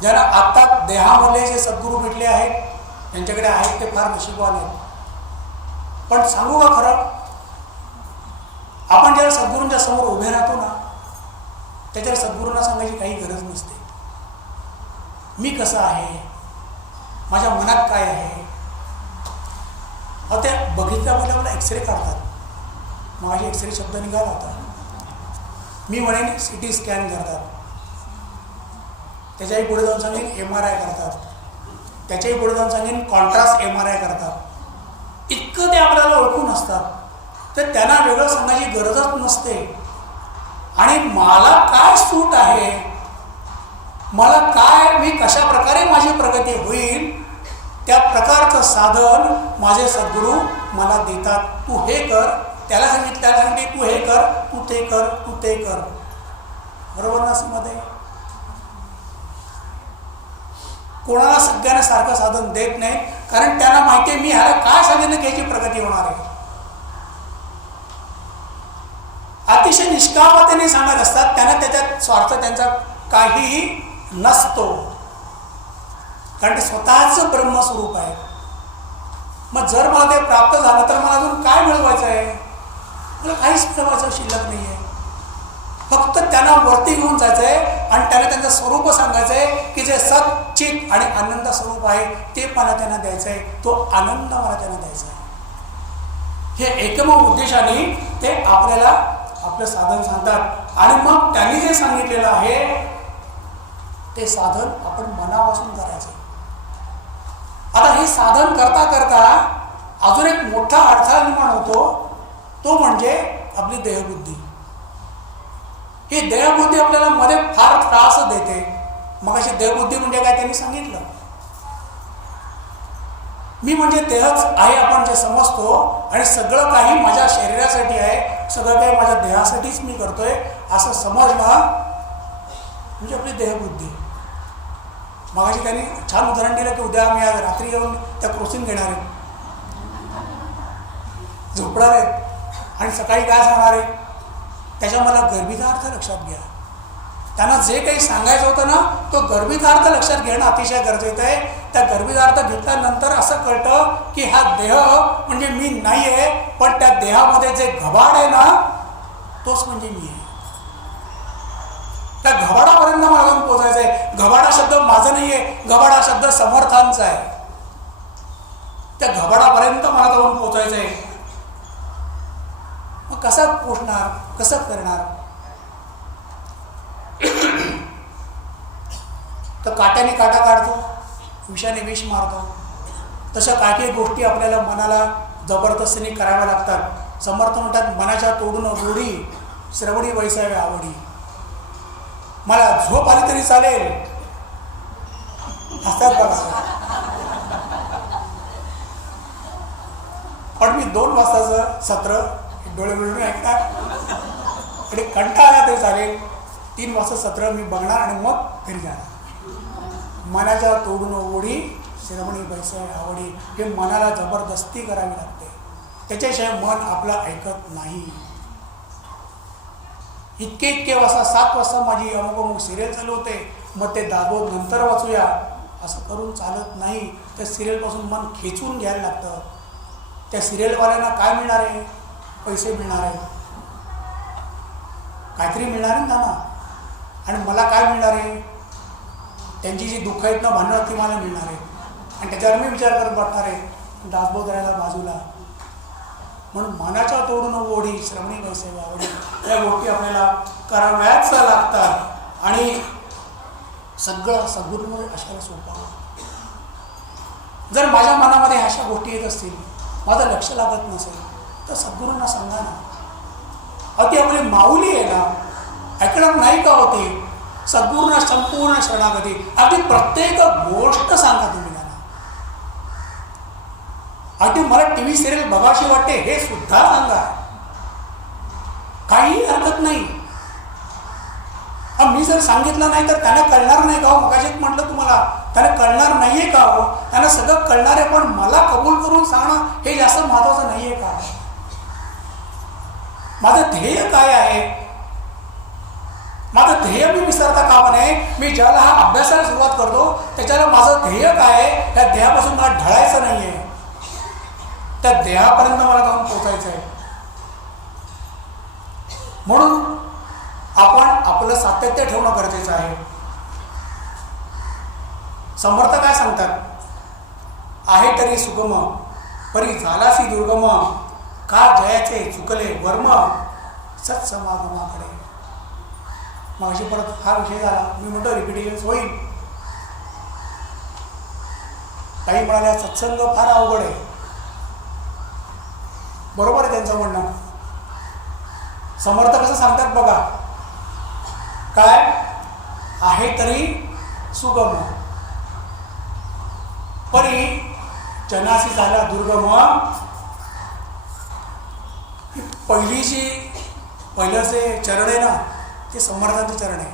ज्यांना आत्ता देहामधले जे सद्गुरू भेटले आहेत त्यांच्याकडे आहेत ते फार नशीबवान आहेत. पण सांगू का खरं, आपण ज्याला सद्गुरूंच्या समोर उभे राहतो ना त्याच्यावर सद्गुरूंना सांगायची काही गरज नसते. मी कसं आहे, माझ्या मनात काय आहे. ते बघितल्यामध्ये मला एक्सरे काढतात. माझे एक्सरे शब्द निघाला होता. मी म्हणेन CT स्कॅन करतात. त्याच्याही पुढे जाऊन सांगेन MRI करतात. त्याच्याही पुढे जाऊन सांगेन कॉन्ट्रास्ट MRI करतात. इतकं ते आपल्याला ओळखून असतात तर त्यांना वेगळं सांगायची गरजच नसते. आणि मला काय सूट आहे, मला काय, मी कशा प्रकारे माझी प्रगती होईल त्या प्रकारचं साधन माझे सद्गुरू मला देतात. तू हे कर, त्याला सांगितले तू हे कर, तू ते कर, तू ते कर. बरोबर ना. मध्ये कोणाला सगळ्यांना सारखं साधन देत नाही, कारण त्यांना माहिती आहे मी ह्याला काय सांगितलं की याची प्रगती होणार आहे. अतिशय निष्कामतेने सांगत असतात. त्यांना त्याच्यात स्वार्थ त्यांचा काहीही नसतो, कारण ते स्वतःच ब्रह्मस्वरूप आहे. मग जर मला ते प्राप्त झालं तर मला अजून काय मिळवायचं आहे? मला काहीच मिळवायचं शिल्लक नाही आहे. फक्त त्यांना वरती घेऊन जायचं आहे आणि त्यांना त्यांचं स्वरूप सांगायचं आहे की जे सच्चित आणि आनंद स्वरूप आहे ते मला त्यांना द्यायचं आहे. तो आनंद मला त्यांना द्यायचा आहे. हे एकमेव उद्देशाने ते आपल्याला आपलं साधन सांगतात. आणि मग त्यांनी जे सांगितलेलं आहे ते साधन आपण मनापासून करायचं. आता हे साधन करता करता अजून एक मोठा अडथळा निर्माण होतो, तो म्हणजे आपली देहबुद्धी. ही देहबुद्धी आपल्याला मध्ये फार त्रास देते. मग अशी देहबुद्धी म्हणजे काय त्यांनी सांगितलं. मी म्हणजे देहच आहे आपण जे समजतो आणि सगळं काही माझ्या शरीरासाठी आहे, सगळं काही माझ्या देहासाठीच मी करतोय असं समजणं म्हणजे आपली देहबुद्धी. मग अशी त्यांनी छान उदाहरण दिलं की उद्या आम्ही आज रात्री येऊन त्या क्रॉसिंग घेणार आहे, झोपणार आहेत आणि सकाळी काय सांगणार आहे. त्याच्या मला गर्भिता अर्थ लक्षात घ्या. त्यांना जे काही सांगायचं होतं ना तो गर्भितार्थ लक्षात घेणं अतिशय गरजेचं आहे. त्या गर्भितार्थ घेतल्यानंतर असं कळतं की हा देह म्हणजे मी नाही आहे, पण त्या देहामध्ये जे घबाड आहे ना तोच म्हणजे मी आहे. त्या घबाडापर्यंत मला जाऊन पोचायचं आहे. घबाडा शब्द माझा नाही आहे, घबाडा शब्द समर्थांचा आहे. त्या घबाडापर्यंत मला जाऊन पोचायचं आहे. मग कसं पोचणार, कसं करणार. तर काट्याने काटा काढतो, विषाने विष मारतो. तशा काही गोष्टी आपल्याला मनाला जबरदस्तीने कराव्या लागतात. समर्थ म्हणतात मनाच्या तोडून गोडी श्रवणी वैसावे आवडी. मला झोप आली तरी चालेल, हसतात बघा. पण मी 2 वाजताचं सत्र डोळे मिळून ऐकणार आणि कंटाळा आला तरी चालेल. 3 वाजता सत्र मी बघणार आणि मग घरी जाणार. मनाच्या तोडून ओढी श्रवणी वैसावे आवडी. हे मनाला जबरदस्ती करावी लागते, त्याच्याशिवाय मन आपलं ऐकत नाही. इतके वाजता 7 वाजता माझी अमुक सिरियल चालू होते, मग ते दाबो नंतर वाचूया असं करून चालत नाही. त्या सिरियलपासून मन खेचून घ्यायला लागतं. त्या सिरियलवाल्यांना काय मिळणार आहे? पैसे मिळणार आहे, काहीतरी मिळणार आहे त्यांना. आणि मला काय मिळणार आहे? त्यांची जी दुःख आहेत ना भांडणं ती मला मिळणार आहे. आणि त्याच्यावर मी विचार करत बसणार आहे दाबो करायला बाजूला. म्हणून मनाच्या तोडून ओढी श्रवणी वैसावे आवडी. या गोष्टी आपल्याला कराव्याच लागतात आणि सगळं सद्गुरूंमुळे अशाला सोपं. जर माझ्या मनामध्ये अशा गोष्टी येत असतील, माझं लक्ष लागत नसेल, तर सद्गुरूंना सांगा ना. अति आपली माऊली आहे ना, ऐकणार नाही का होते. सद्गुरूंना संपूर्ण शरणागती, अगदी प्रत्येक गोष्ट सांगा तुम्ही त्यांना. अगदी मला TV सिरियल बघाशी वाटते हे सुद्धा सांगा, काही हरकत नाही. मी जर सांगितलं नाही तर त्यांना कळणार नाही का हो? मगाशीच म्हटलं तुम्हाला त्यांना कळणार नाहीये का हो? त्यांना सगळं कळणार आहे, पण मला कबूल करून सांगणं हे जास्त महत्वाचं नाहीये का? माझं ध्येय काय आहे? माझं ध्येय मी विसरता कामा नये. मी ज्याला हा अभ्यासाला सुरुवात करतो त्याच्याला माझं ध्येय काय आहे? त्या ध्येयापासून मला ढळायचं नाहीये, त्या ध्येयापर्यंत मला जाऊन पोचायचं आहे. म्हणून आपण आपलं सातत्य ठेवणं गरजेचं आहे. समर्थ काय सांगतात? आहे तरी सुगम परी झालासी दुर्गम, का जयाचे चुकले वर्म सत्समागमाकडे. मग अशी परत हा विषय झाला, मी म्हणतो रिपिटेशन होईल. काही म्हणाल्या सत्संग फार अवघड आहे. बरोबर आहे त्यांचं म्हणणं. समर्थ कसं सांगतात बघा, काय आहे तरी सुगम परी जनासी झाला दुर्गम. पहिलं जे चरण आहे ना ते समर्थांचं चरण आहे.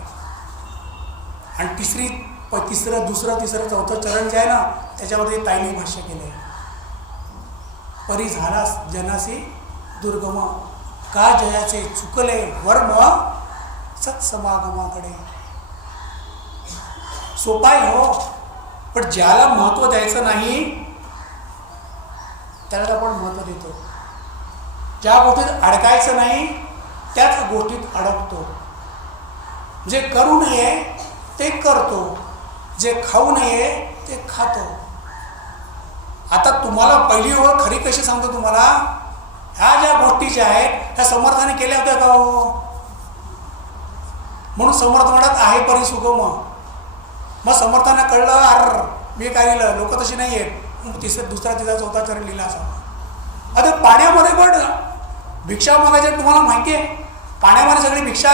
आणि तिसरं दुसरं तिसरं चौथं चरण जे आहे ना त्याच्यावरती ताईने भाष्य केलं आहे. परी झाला जनासी दुर्गम, का जयाचे चुकले वर्म सत्समागमाकडे. सोपाय हो, पण ज्याला महत्व द्यायचं नाही त्यालाच आपण महत्त्व देतो. ज्या गोष्टीत अडकायचं नाही त्याच गोष्टीत अडकतो. जे करू नये ते करतो, जे खाऊ नये ते खातो. आता तुम्हाला पहिली ओळख खरी कशी सांगतो तुम्हाला, ह्या ज्या गोष्टी ज्या आहेत ह्या समर्थाने केल्या होत्या का हो? म्हणून समर्थ म्हणत आहे परी सुगम. मग समर्थांना कळलं अर मी काय लिहिलं, लोक तशी नाही आहेत. दुसरा तिसरा चौथा चरण लिहिला असा. आता पाण्यामध्ये पण भिक्षा मागायची तुम्हाला माहिती आहे. पाण्यामध्ये सगळी भिक्षा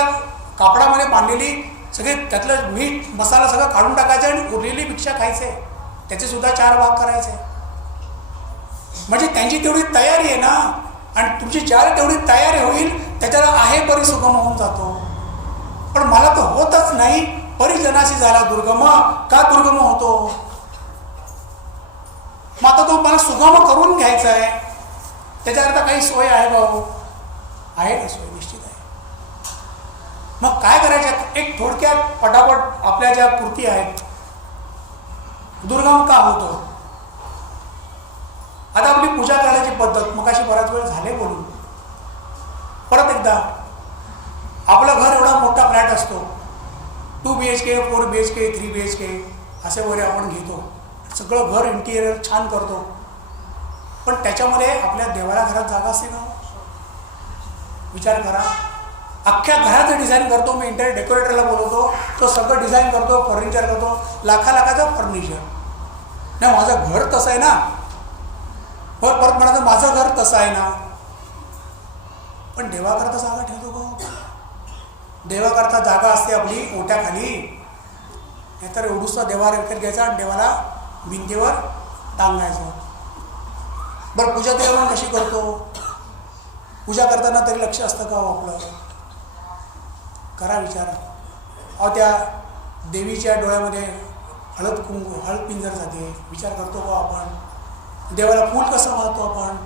कापडामध्ये बांधलेली, सगळे त्यातलं मीठ मसाला सगळं काढून टाकायचं आणि उरलेली भिक्षा खायचे. त्याचे सुद्धा 4 भाग करायचे. म्हणजे त्यांची तेवढी तयारी आहे ना. आणि तुमची ज्याला तेवढी तयारी होईल त्याच्याला आहे परी सुगम होऊन जातो. पण मला तर होतच नाही. परिजनाशी झाला दुर्गम, का दुर्गम होतो? मग आता तो मला सुगम करून घ्यायचा आहे, त्याच्याकरता काही सोय आहे भाऊ? आहे ना सोय, निश्चित आहे. मग काय करायचं? एक थोडक्यात पटापट आपल्या ज्या कृती आहेत, दुर्गम का होतो? आता आपली पूजा करण्याची पद्धत मग अशी बराच वेळ झाले बोलून. परत एकदा, आपलं घर एवढा मोठा फ्लॅट असतो, 2 BHK 4 BHK 3 BHK असे वगैरे आपण घेतो. सगळं घर इंटिरियर छान करतो. पण त्याच्यामध्ये आपल्या देवाला घरात जागा असते ना. विचार करा, अख्ख्या घराचं डिझाईन करतो मी, इंटेरियर डेकोरेटरला बोलवतो, तो सगळं डिझाईन करतो, फर्निचर करतो, लाखाचं फर्निचर. नाही माझं घर तसं आहे ना. परत म्हणायचं माझं घर तसं आहे ना. पण देवाकरता जागा ठेवतो का? देवाकरता जागा असते आपली ओट्याखाली. नाहीतर एवढूसा देवाला विकत घ्यायचा आणि देवाला भिंतीवर टांगायचं. बरं पूजा देवा कशी करतो? पूजा करताना तरी लक्ष असतं का आपलं? करा विचार. अहो त्या देवीच्या डोळ्यामध्ये हळद पिंजर जाते, विचार करतो का आपण? देवाला फूल कसं वाहतो आपण?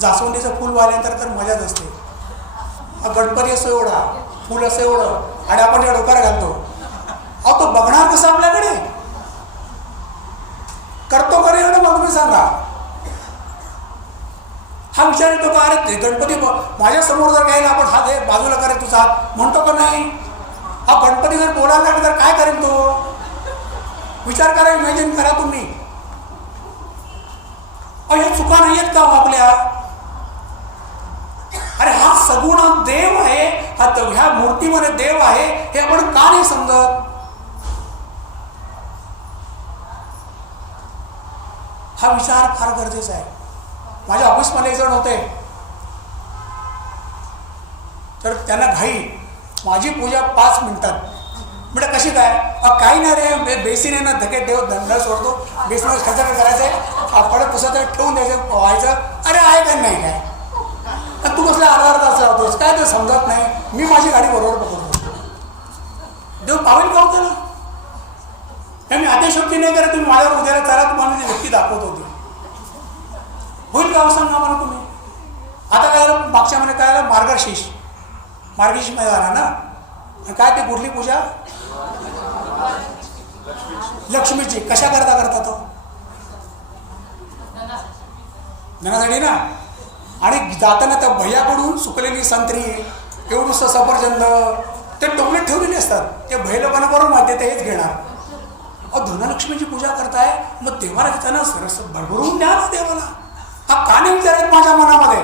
जास्वंदीचं फूल वाहिल्यानंतर तर मजाच असते. हा गणपती असं एवढा, फूल असं एवढं, आणि आपण त्या डोक्याला घालतो. अहो तो बघणार कसं आपल्याकडे? करतो का रे एवढं? मग तुम्ही सांगा. हा विचार येतो का? अरे गणपती माझ्या समोर जर घ्यायला आपण हात आहे बाजूला करे तुझा हात म्हणतो का नाही? हा गणपती जर बोलायला लागला तर काय करेल तो? विचार करा, इमॅजिन करा तुम्ही. ह्या चुका नाही आहेत का आपल्या? अरे हा सगुण देव आहे, ह्या मूर्तीमध्ये देव आहे, हे आपण का नाही समजत? हा विचार फार गरजेचा आहे. माझ्या ऑफिसमध्ये एक जण होते, तर त्यांना घाई, माझी पूजा 5 मिनिटात. म्हणजे कशी काय? काही नाही रे, बेसिन आहे ना, धके देव दंड सोडतो, बेसिनवर खचर करायचंय, पडत पुसायचं, ठेवून द्यायचं, व्हायचं. अरे आहे काय नाही काय? तू कसल्या अर्धा तास लावतोस काय? ते समजत नाही. मी माझी गाडी बरोबर पकडतो. देव पावेल का होतं ना? मी आदेशोक्ती नाही करत, तुम्ही माझ्यावर उद्याला चला, तुम्हाला ती व्यक्ती दाखवत होती. होईल का सांगा मला तुम्ही? आता काय झालं, मागच्या महिन्यात काय झालं, मार्गशीर्ष मध्ये झाला ना. काय ते कुठली पूजा? लक्ष्मीची. कशा करता तो? धनासाठी ना. आणि जाताना त्या भैयाकडून सुकलेली संत्री, एवढंसं सफरचंद, ते टोपलीत ठेवलेले असतात. ते भय लोकांना बरोबर माहिती आहे, ते हेच घेणार. अहो धनलक्ष्मीची पूजा करताय, मग देवाला घेताना सरस भरभरून द्या ना देवाला. हा का नाही विचार आहेत माझ्या मनामध्ये?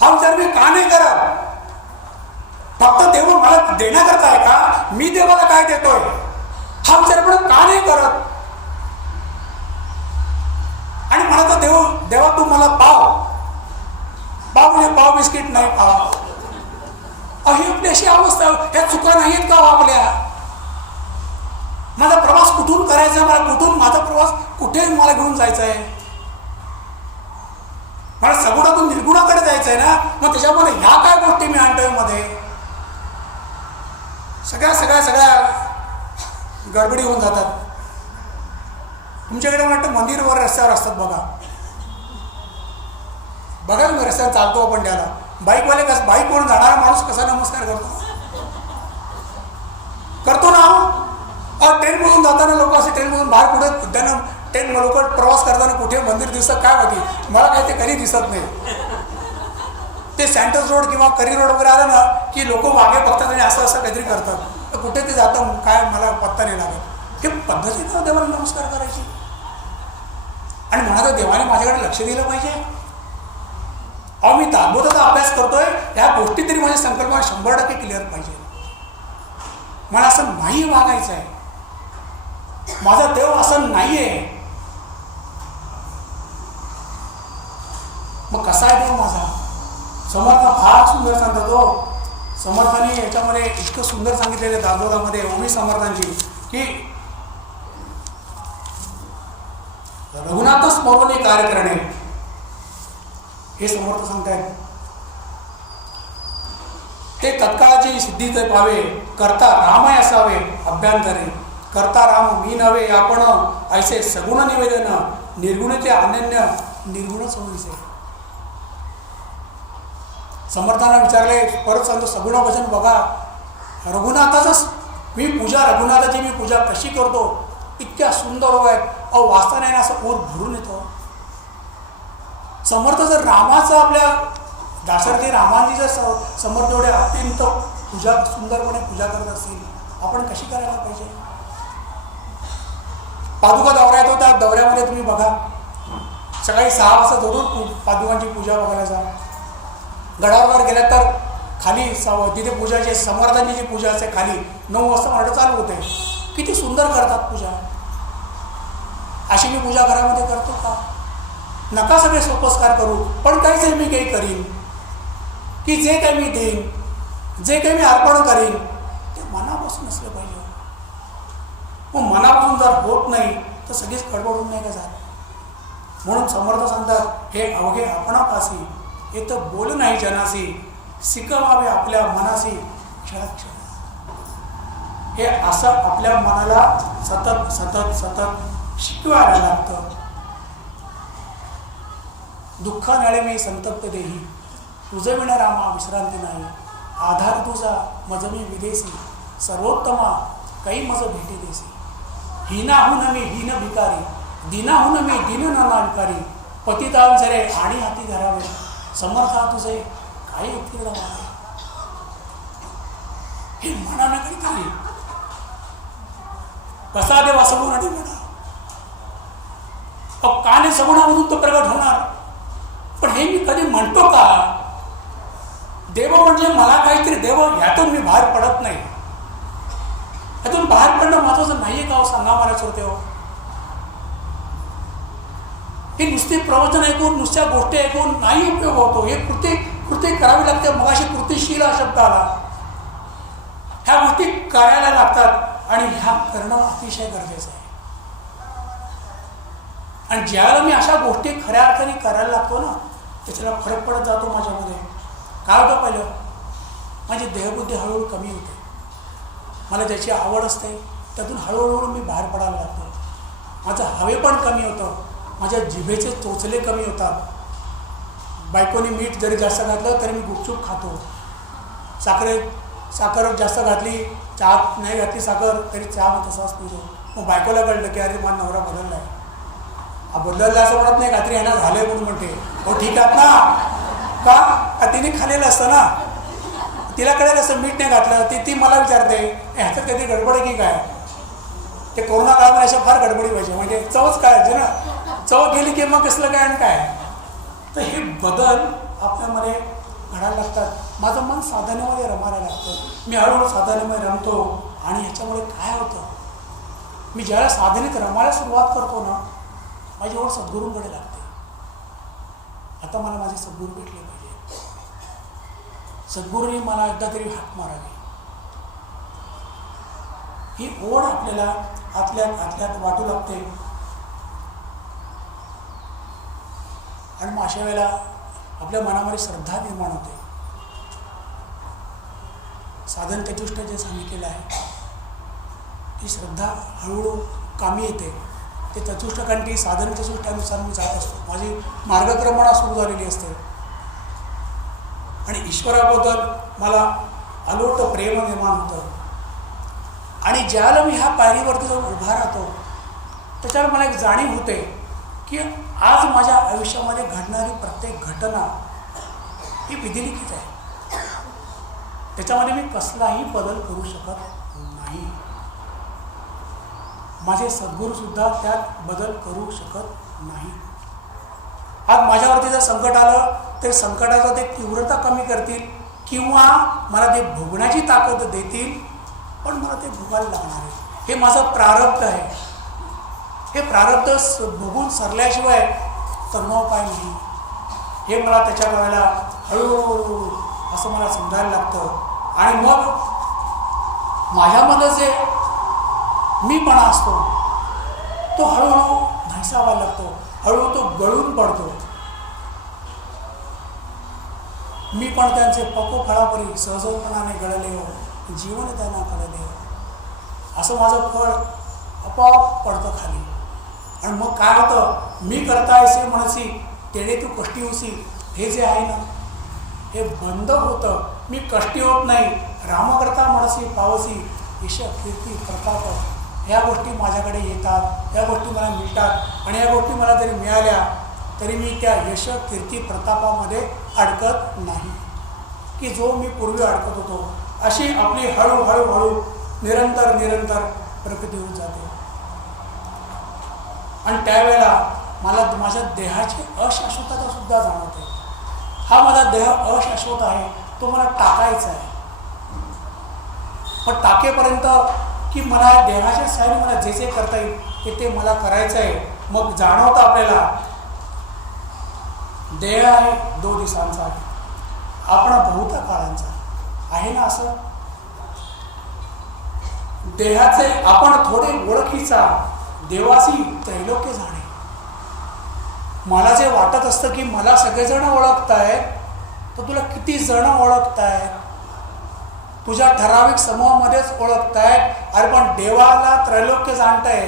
हा विचार मी का नाही करत? फक्त देव मला देण्याकरता आहे का? मी देवाला काय देतोय हा विचार पण का नाही करत? आणि मला तर देवा तू मला पाव म्हणजे पाव बिस्किट नाही पाव. ही आपली अशी अवस्था. ह्या चुका नाहीत का आपल्या? माझा प्रवास कुठून करायचा? माझा प्रवास कुठे मला घेऊन जायचा आहे? मला सगुणातून निर्गुणाकडे जायचं आहे ना. मग त्याच्यामध्ये ह्या काय गोष्टी मी आणतोय मध्ये? सगळ्या गडबडी होऊन जातात. तुमच्याकडे मला वाटतं मंदिरवर रस्त्यावर असतात बघा तुम्ही रस्त्यावर चालतो आपण त्याला. बाईकवाले बाईकवरून जाणारा माणूस कसा नमस्कार करतो ना. ट्रेनमधून जाताना लोक असे ट्रेनमधून बाहेर पुढे त्यांना ट्रेन मलोकट प्रवास करताना कुठे मंदिर दिसत काय होती मला काही ते कधी दिसत नाही. ते सँटर्स रोड किंवा करी रोड वगैरे आलं ना की लोक मागे बघतात आणि असं असं काहीतरी करतात. तर कुठे ते जातं काय मला पत्ता नाही लागत. हे पद्धतीनं देवाला नमस्कार करायची आणि म्हणाला देवाने माझ्याकडे लक्ष दिलं पाहिजे. अहो मी दांभोताचा अभ्यास करतोय ह्या गोष्टी तरी माझ्या संकल्पना 100% क्लिअर पाहिजे. मला असं नाही वागायचं आहे. माझा देव असं नाहीये. मग कसा आहे देव माझा? समर्थ फार सुंदर सांगतात. हो समर्थांनी याच्यामध्ये इतकं सुंदर सांगितलेलं दांभोतामध्ये ओमी समर्थांची की रघुनाथ स्मरून कार्य करणे हे समर्थ सांगतायत. ते तत्काळाची सिद्धी ते पावे करता रामय असावे अभ्यंतरे करता राम मी नव्हे आपण ऐसे सगुण निवेदन निर्गुणचे अनन्य निर्गुणच होईसे. समर्थांना विचारले परत सांगतो सगुण भजन बघा रघुनाथाच मी पूजा रघुनाथाची मी पूजा कशी करतो इतक्या सुंदर आहेत. अहो वाचता नाही ना असं पोट भरून येतो. समर्थ जर रामाचं आपल्या दाशरथी रामांची जर समर्थ एवढे अत्यंत पूजा सुंदरपणे पूजा करत असतील आपण कशी करायला पाहिजे. पादुका दौरा येतो त्या दौऱ्यामध्ये तुम्ही बघा सकाळी 6 वाजता जरूर पादुकांची पूजा बघायला जा. गडावर गेल्या तर खाली तिथे पूजाची समर्थांची जी पूजा असते खाली 9 वाजता मराठा चालू होते. किती सुंदर करतात पूजा. अशी मी पूजा घरामध्ये करतो का? नका सगळे सोपस्कार करू पण काहीच मी काही करीन की जे काही मी देईन जे काही मी अर्पण करीन ते मनापासून असलं पाहिजे. मग मनापासून जर होत नाही तर सगळीच गडबडून नाही का झालं. म्हणून समर्थ सांगतात हे अवघे आपणापासी हे तर बोल नाही जनासी शिकवावे आपल्या मनासी क्षण. हे असं आपल्या मनाला सतत सतत सतत शिकवायला लागतं. दुःखा नळे मी संतप्त देही तुझं विण रामा विश्रांती नाही आधार तुझा मज मी विदेशी सर्वोत्तमा काही मज भेटी देसी हीनाहून मी हीन भिकारी दिनाहून मी दिन नाना विकारी पतितान जरे आणि हाती धरावे समर्था तुझे काही उत्तीर्ण आहे. हे मनानं करीत कसा देव सगुण आणि म्हणा काने सगुणामधून तो प्रगट होणार. पण हे मी कधी म्हणतो का देव म्हणजे मला काहीतरी देव यातून मी बाहेर पडत नाही. यातून बाहेर पडणं माझं नाहीये का सांगा मला श्रोते हो. ही नुसती प्रवचन ऐकून नुसत्या गोष्टी ऐकून नाही उपयोग होतो. हे कृती करावी लागते. मगाशी कृतीशील हा शब्द आला. ह्या गोष्टी करायला लागतात आणि ह्या करणं अतिशय गरजेचं आहे. आणि ज्यावेळेला मी अशा गोष्टी खऱ्या अर्थाने करायला लागतो ना त्याच्याला फरक पडत जातो माझ्यामध्ये. काय होतं पहिलं माझी देहबुद्धी हळूहळू कमी होते. मला ज्याची आवड असते त्यातून हळूहळू मी बाहेर पडायला लागतो. माझं हवेपण कमी होतं. माझ्या जिभेचे चोचले कमी होतात. बायकोनी मीठ जरी जास्त घातलं तरी मी गुपचूप खातो. साखर जास्त घातली चहा नाही घातली साखर तरी चहा मग तसाच पितो. मग बायकोला कळलं की अरे माझा नवरा बदलला आहे. बदलला असं म्हणत नाही काहीतरी यांना झालंय म्हणून म्हणते हो ठीक आहात ना का तिने खाल्लेलं असतं ना तिला कळेल असं मीठ नाही घातलं ती मला विचारते ह्याच्यात कधी गडबड की काय. ते कोरोना काळामध्ये अशा फार गडबडी पाहिजे म्हणजे चवच काय आहे ना चव गेली की मग कसलं काय आणि काय. तर हे बदल आपल्यामध्ये घडायला लागतात. माझं मन साधनेमध्ये रमायला लागतं. मी हळूहळू साधनेमध्ये रमतो आणि ह्याच्यामुळे काय होतं मी ज्यावेळेला साधनेत रमायला सुरुवात करतो ना माझी ओढ सद्गुरूंकडे लागते. आता मला माझे सद्गुरू भेटले पाहिजे. सद्गुरूंनी मला एकदा तरी हाक मारावी. ही ओढ आपल्याला आतल्यात वाटू लागते. आणि मग अशा वेळेला आपल्या मनामध्ये श्रद्धा निर्माण होते. साधन चतुष्ट जे सांगितलेलं आहे ती श्रद्धा हळूहळू कामी येते. ते चतुष्टकांची साधन चतुष्टानुसार मी जात असतो. माझी मार्गक्रमणा सुरू झालेली असते आणि ईश्वराबद्दल मला अलोट प्रेम निर्माण होतं. आणि ज्याला मी ह्या पायरीवरती जाऊन उभा राहतो त्याच्यावर मला एक जाणीव होते की आज माझ्या आयुष्यामध्ये घडणारी प्रत्येक घटना ही विधिलिखित आहे. त्याच्यामध्ये मी कसलाही बदल करू शकत नाही. माझे सद्गुरूसुद्धा त्यात बदल करू शकत नाही. आज माझ्यावरती जर संकट आलं तर संकटाचं ते तीव्रता कमी करतील किंवा मला ते भोगण्याची ताकद देतील, पण मला ते भोगायला लागणार आहे. हे माझं प्रारब्ध आहे. हे प्रारब्ध भोगून सरल्याशिवाय तरणोपाय नाही. हे मला त्याच्या वेळेला हळूहळू असं मला समजायला लागतं. आणि मग माझ्यामध्ये जे मीपणा असतो तो हळूहळू नाहीसा व्हायला लागतो. हळूहळू तो गळून पडतो. मी पण त्यांचे पको फळापरी सहजपणाने गळले हो, जीवन त्यांना कळले हो, असं माझं फळ आपोआप पडतं खाली. आणि मग काय होतं, मी करतायसे म्हणसी तेणे तू कष्टी होसी, हे जे आहे ना हे बंद होतं. मी कष्टी होत नाही. राम करता म्हणसी पावसी, यश कीर्ती प्रताप, ह्या गोष्टी माझ्याकडे येतात, ह्या गोष्टी मला मिळतात. आणि या गोष्टी मला जरी मिळाल्या तरी मी त्या यश कीर्ती प्रतापामध्ये अडकत नाही की जो मी पूर्वी अडकत होतो. अशी आपली हळूहळू निरंतर प्रगती होत जाते. आणि त्यावेळेला मला माझ्या देहाची अशाश्वतता सुद्धा जाणवते. हा माझा देह अशाश्वत आहे, तो मला टाकायचा आहे. पण टाकेपर्यंत की मला देहाच्या साह्याने मला जे जे करता येईल ते मला करायचं आहे. मग जाणवतं आपल्याला देह आहे 2 दिवसांचा, आपण बहुत काळांचा आहे ना. असं देहाचे आपण थोडे ओळखीचा, देवासी त्रैलोक्य जाणे. मला जे वाटत असतं की मला सगळेजण ओळखतायत, तर तुला किती जण ओळखतायत, तुझ्या ठराविक समूहामध्येच ओळखतायत. अरे पण देवाला त्रैलोक्य जाणताय.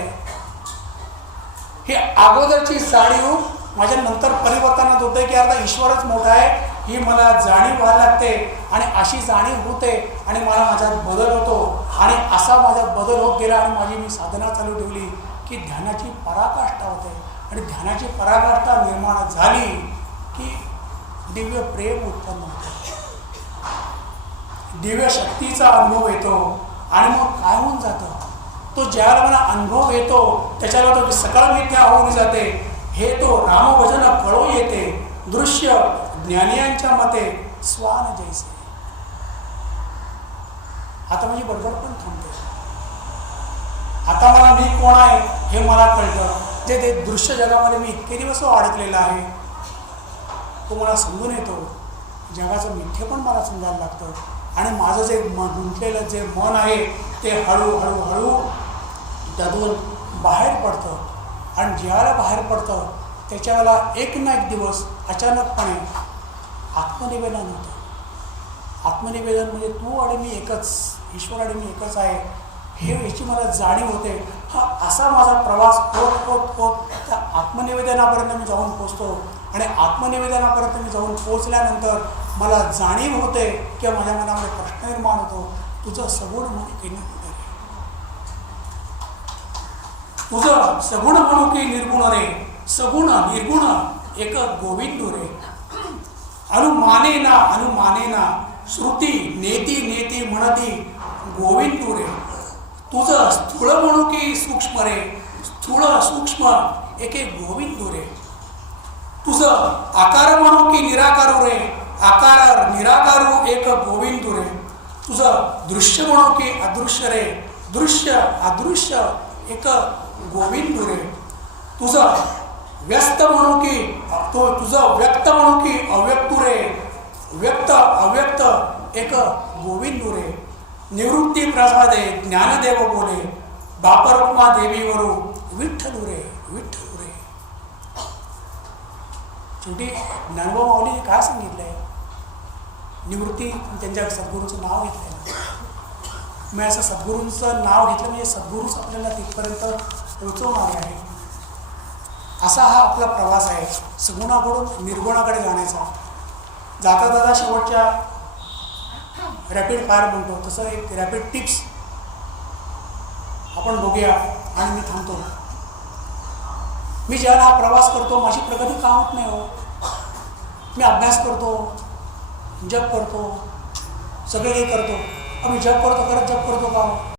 ही अगोदरची जाणीव माझ्या नंतर परिवर्तनात होते की आता ईश्वरच मोठा आहे, ही मला जाणीव व्हायला लागते. आणि अशी जाणीव होते आणि मला माझ्यात बदल होतो. आणि असा माझ्यात बदल होत गेला आणि माझी मी साधना चालू ठेवली की ध्यानाची पराकाष्ठा होते. आणि ध्यानाची पराकाष्ठा निर्माण झाली की दिव्य प्रेम उत्पन्न होते, दिव्य शक्तीचा अनुभव येतो. आणि मग काय होऊन जातं, तो ज्यावेळेला मला अनुभव येतो त्याच्याला तो सकळ मिथ्या होऊन जाते. हे तो रामभजन कळो येते, दृश्य ज्ञानियांच्या मते स्वान जैसे. आता माझी बडबड पण थांबते. आता मला मी कोण आहे हे मला कळतं. जे ते दृश्य जगामध्ये मी इतके दिवस अडकलेला आहे तो मला समजून येतो. जगाचं मिथ्य पण मला समजायला लागतं. आणि माझं जे गुंतलेलं जे मन आहे ते हळूहळू त्यातून बाहेर पडतं. आणि ज्यावेळेला बाहेर पडतं त्याच्या वेळेला एक ना एक दिवस अचानकपणे आत्मनिवेदन होतं. आत्मनिवेदन म्हणजे तू आणि मी एकच, ईश्वर आणि मी एकच आहे, हे याची मला जाणीव होते. हा असा माझा प्रवास होत त्या आत्मनिवेदनापर्यंत मी जाऊन पोचतो. आणि आत्मनिवेदनापर्यंत मी जाऊन पोचल्यानंतर मला जाणीव होते की माझ्या मनामध्ये प्रश्न निर्माण होतो, तुझं सगुण मन केलं कुठे रे, तुझं सगुण म्हणू की निर्गुण रे, सगुण निर्गुण एक गोविंदू रे. अनुमाने ना श्रुती नेती म्हणती गोविंदू रे. तुझं स्थूळ म्हणू की सूक्ष्म रे, स्थूळ सूक्ष्म एके गोविंदू रे. तुझं आकार म्हणू की निराकारू रे, आकार निराकारू एक गोविंदू रे. तुझं दृश्य म्हणू की अदृश्य रे, दृश्य अदृश्य एक गोविंदू रे. तुझं व्यस्त म्हणू की तुझं व्यक्त म्हणू की अव्यक्तू रे, व्यक्त अव्यक्त एक गोविंदू रे. निवृत्ती प्रसादे ज्ञानदेव बोले, बापरुक्मा देवीवरू विठ्ठलू रे, विठ्ठलू रे. शेवटी ज्ञानोबा माऊलीने काय सांगितलंय, निवृत्ती त्यांच्या सद्गुरूचं नाव घेतलंय. मी असं सद्गुरूंचं नाव घेतलं म्हणजे सद्गुरूच आपल्याला तिथपर्यंत पोहोचवणार आहे. असा हा आपला प्रवास आहे, सगुणाकडून निर्गुणाकडे जाण्याचा. जाता जाता शेवटच्या रॅपिड फायर म्हणतो तसं एक रॅपिड टिप्स आपण बघूया आणि मी थांबतो. मी ज्यावेळेला हा प्रवास करतो माझी प्रगती का होत नाही हो. मी अभ्यास करतो, जप करतो, सगळे काही करतो. आम्ही जप करतो, खरंच जप करतो का हो?